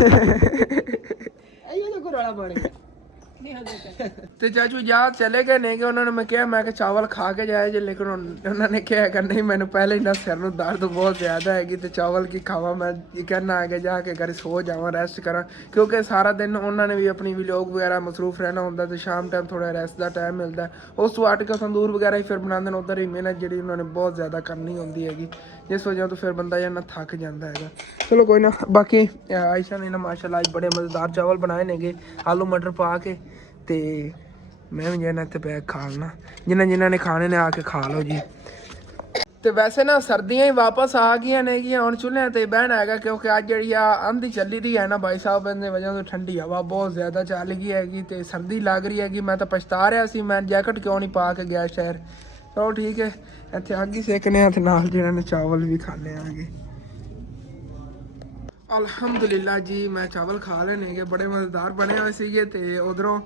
आइए तो कोई बन गया। ਤੇ ਚਾਚੂ ਯਾਦ ਚਲੇ ਗਏ ਨੇ ਕਿ ਉਹਨਾਂ ਨੂੰ ਮੈਂ ਕਿਹਾ ਚਾਵਲ ਖਾ ਕੇ ਜਾਏ ਜੇ, ਲੇਕਿਨ ਉਹਨਾਂ ਨੇ ਕਿਹਾ ਕਿ ਨਹੀਂ ਮੈਨੂੰ ਪਹਿਲੇ ਹੀ ਨਾ ਸਿਰ ਨੂੰ ਦਰਦ ਬਹੁਤ ਜ਼ਿਆਦਾ ਹੈਗੀ ਤੇ ਚਾਵਲ ਕੀ ਖਾਵਾਂ, ਮੈਂ ਇਹ ਕਹਿਣਾ ਹੈ ਕਿ ਜਾ ਕੇ ਘਰ ਸੋ ਜਾਵਾਂ, ਰੈਸਟ ਕਰਾਂ, ਕਿਉਂਕਿ ਸਾਰਾ ਦਿਨ ਉਹਨਾਂ ਨੇ ਵੀ ਆਪਣੀ ਵਲੌਗ ਵਗੈਰਾ ਮਸਰੂਫ ਰਹਿਣਾ ਹੁੰਦਾ ਤੇ ਸ਼ਾਮ ਟਾਈਮ ਥੋੜਾ ਰੈਸਟ ਦਾ ਟਾਈਮ ਮਿਲਦਾ। ਉਸ ਤੋਂ ਅੱਟ ਕੇ ਤੰਦੂਰ ਵਗੈਰਾ ਹੀ ਫਿਰ ਬਣਾਉਂਦੇ ਨੇ, ਉਧਰ ਹੀ ਮਿਹਨਤ ਜਿਹੜੀ ਉਹਨਾਂ ਨੇ ਬਹੁਤ ਜ਼ਿਆਦਾ ਕਰਨੀ ਹੁੰਦੀ ਹੈਗੀ, ਜਿਸ ਵਜ੍ਹਾ ਤੋਂ ਫਿਰ ਬੰਦਾ ਜਾਂ ਨਾ ਥੱਕ ਜਾਂਦਾ ਹੈਗਾ। ਚਲੋ ਕੋਈ ਨਾ, ਬਾਕੀ ਆਇਸ਼ਾ ਨੇ ਨਾ ਮਾਸ਼ਾਅੱਲਾ ਅੱਜ ਬੜੇ ਮਜ਼ੇਦਾਰ ਚਾਵਲ ਬਣਾਏ ਨੇਗੇ ਆਲੂ ਮਟਰ ਪਾ ਕੇ, ਤੇ ਮੈਂ ਵੀ ਜਾਣਾ ਤੇ ਬੈਗ ਖਾ ਲੈਣਾ, ਜਿਨ੍ਹਾਂ ਨੇ ਖਾਣੇ ਨੇ ਆ ਕੇ ਖਾ ਲਓ ਜੀ। ਤੇ ਵੈਸੇ ਨਾ ਸਰਦੀਆਂ ਹੀ ਵਾਪਸ ਆ ਗਈਆਂ ਨੇਗੀਆਂ, ਹੁਣ ਚੁੱਲ੍ਹਿਆਂ ਤੇ ਬਹਿਣਾ ਹੈਗਾ, ਕਿਉਂਕਿ ਅੱਜ ਜਿਹੜੀ ਆ ਆਂधी ਚੱਲੀ ਰਹੀ ਹੈ ਨਾ ਭਾਈ ਸਾਹਿਬ, ਇਹਦੇ ਵਜ੍ਹਾ ਤੋਂ ਠੰਡੀ ਹਵਾ ਬਹੁਤ ਜ਼ਿਆਦਾ ਚੱਲ ਗਈ ਹੈਗੀ ਤੇ ਸਰਦੀ ਲੱਗ ਰਹੀ ਹੈਗੀ। ਮੈਂ ਤਾਂ ਪਛਤਾ ਰਿਹਾ ਸੀ ਮੈਂ ਜੈਕਟ ਕਿਉਂ ਨਹੀਂ ਪਾ ਕੇ ਗਿਆ ਸ਼ਹਿਰ। ਚਲੋ ਠੀਕ ਹੈ, ਇੱਥੇ ਅੱਗ ਹੀ ਸੇਕਨੇ ਆ ਤੇ ਨਾਲ ਜਿਹੜਾ ਨੇ ਚਾਵਲ ਵੀ ਖਾਣੇ ਆਗੇ। ਅਲਹਮਦੁਲਿਲਾ ਜੀ, ਮੈਂ ਚਾਵਲ ਖਾ ਲਏ ਨੇਗੇ, ਬੜੇ ਮਜ਼ੇਦਾਰ ਬਣੇ ਹੋਏ ਸੀਗੇ। ਤੇ ਉਧਰੋਂ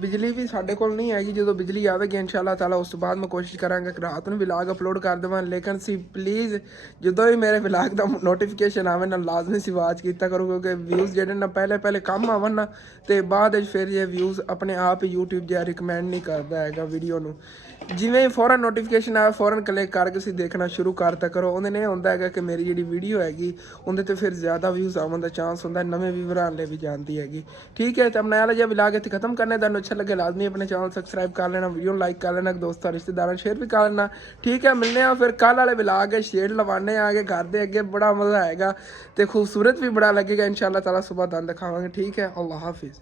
ਬਿਜਲੀ ਵੀ ਸਾਡੇ ਕੋਲ ਨਹੀਂ ਹੈਗੀ, ਜਦੋਂ ਬਿਜਲੀ ਆਵੇਗੀ ਇਨਸ਼ਾਅੱਲਾ ਤਾਲਾ ਉਸ ਤੋਂ ਬਾਅਦ ਮੈਂ ਕੋਸ਼ਿਸ਼ ਕਰਾਂਗਾ ਕਿ ਰਾਤ ਨੂੰ ਵਲੌਗ ਅਪਲੋਡ ਕਰ ਦੇਵਾਂ। ਲੇਕਿਨ ਸੀ ਪਲੀਜ਼ ਜਦੋਂ ਵੀ ਮੇਰੇ ਵਲੌਗ ਦਾ ਨੋਟੀਫਿਕੇਸ਼ਨ ਆਵੇ ਨਾ ਲਾਜ਼ਮੀ ਸੀ ਵਾਚ ਕੀਤਾ ਕਰੋ, ਕਿਉਂਕਿ ਵਿਊਜ਼ ਜਿਹੜੇ ਨਾ ਪਹਿਲੇ ਕੰਮ ਆਵਣ ਨਾ ਤੇ ਬਾਅਦ ਵਿੱਚ ਫਿਰ ਇਹ ਵਿਊਜ਼ ਆਪਣੇ ਆਪ ਹੀ YouTube ਜਿਹਾ ਰਿਕਮੈਂਡ ਨਹੀਂ ਕਰਦਾ ਹੈਗਾ ਵੀਡੀਓ ਨੂੰ। ਜਿਵੇਂ ਫੌਰਨ ਨੋਟੀਫਿਕੇਸ਼ਨ ਆਇਆ ਫੌਰਨ ਕਲਿੱਕ ਕਰਕੇ ਤੁਸੀਂ ਦੇਖਣਾ ਸ਼ੁਰੂ ਕਰਤਾ ਕਰੋ, ਉਹਦੇ ਨੇ ਹੁੰਦਾ ਹੈਗਾ ਕਿ ਮੇਰੀ ਜਿਹੜੀ ਵੀਡੀਓ ਹੈਗੀ ਉਹਦੇ ਤੇ ਫਿਰ ਜ਼ਿਆਦਾ ਵਿਊਜ਼ ਆਉਣ ਦਾ ਚਾਂਸ ਹੁੰਦਾ, ਨਵੇਂ ਵੀਵਰਾਂ ਲਈ ਵੀ ਜਾਂਦੀ ਹੈਗੀ। ਠੀਕ ਹੈ, ਤਾਂ ਆਪਣਾ ਇਹ ਜਿਹਾ ਵਲੌਗ ਇੱਥੇ ਖਤਮ ਕਰਨੇ ਦਾ। ਅੱਛਾ ਲੱਗੇ ਲਾਜ਼ਮੀ ਆਪਣੇ ਚੈਨਲ ਸਬਸਕ੍ਰਾਈਬ ਕਰ ਲੈਣਾ, ਵੀਡੀਓ ਨੂੰ ਲਾਈਕ ਕਰ ਲੈਣਾ, ਦੋਸਤਾਂ ਰਿਸ਼ਤੇਦਾਰਾਂ ਸ਼ੇਅਰ ਵੀ ਕਰ ਲੈਣਾ। ਠੀਕ ਹੈ, ਮਿਲਨੇ ਆ ਫਿਰ ਕੱਲ ਵਾਲੇ ਵਲੌਗ ਹੈ, ਸ਼ੇਡ ਲਵਾਨੇ ਆ ਕੇ ਘਰ ਦੇ ਅੱਗੇ, ਬੜਾ ਮਜ਼ਾ ਆਏਗਾ ਤੇ ਖੂਬਸੂਰਤ ਵੀ ਬੜਾ ਲੱਗੇਗਾ ਇਨਸ਼ਾਅੱਲਾ ਤਾਲਾ। ਸੁਬਾਹ ਦੰਦ ਦਿਖਾਵਾਂਗੇ। ਠੀਕ ਹੈ, ਅੱਲਾਹ ਹਾਫਿਜ਼।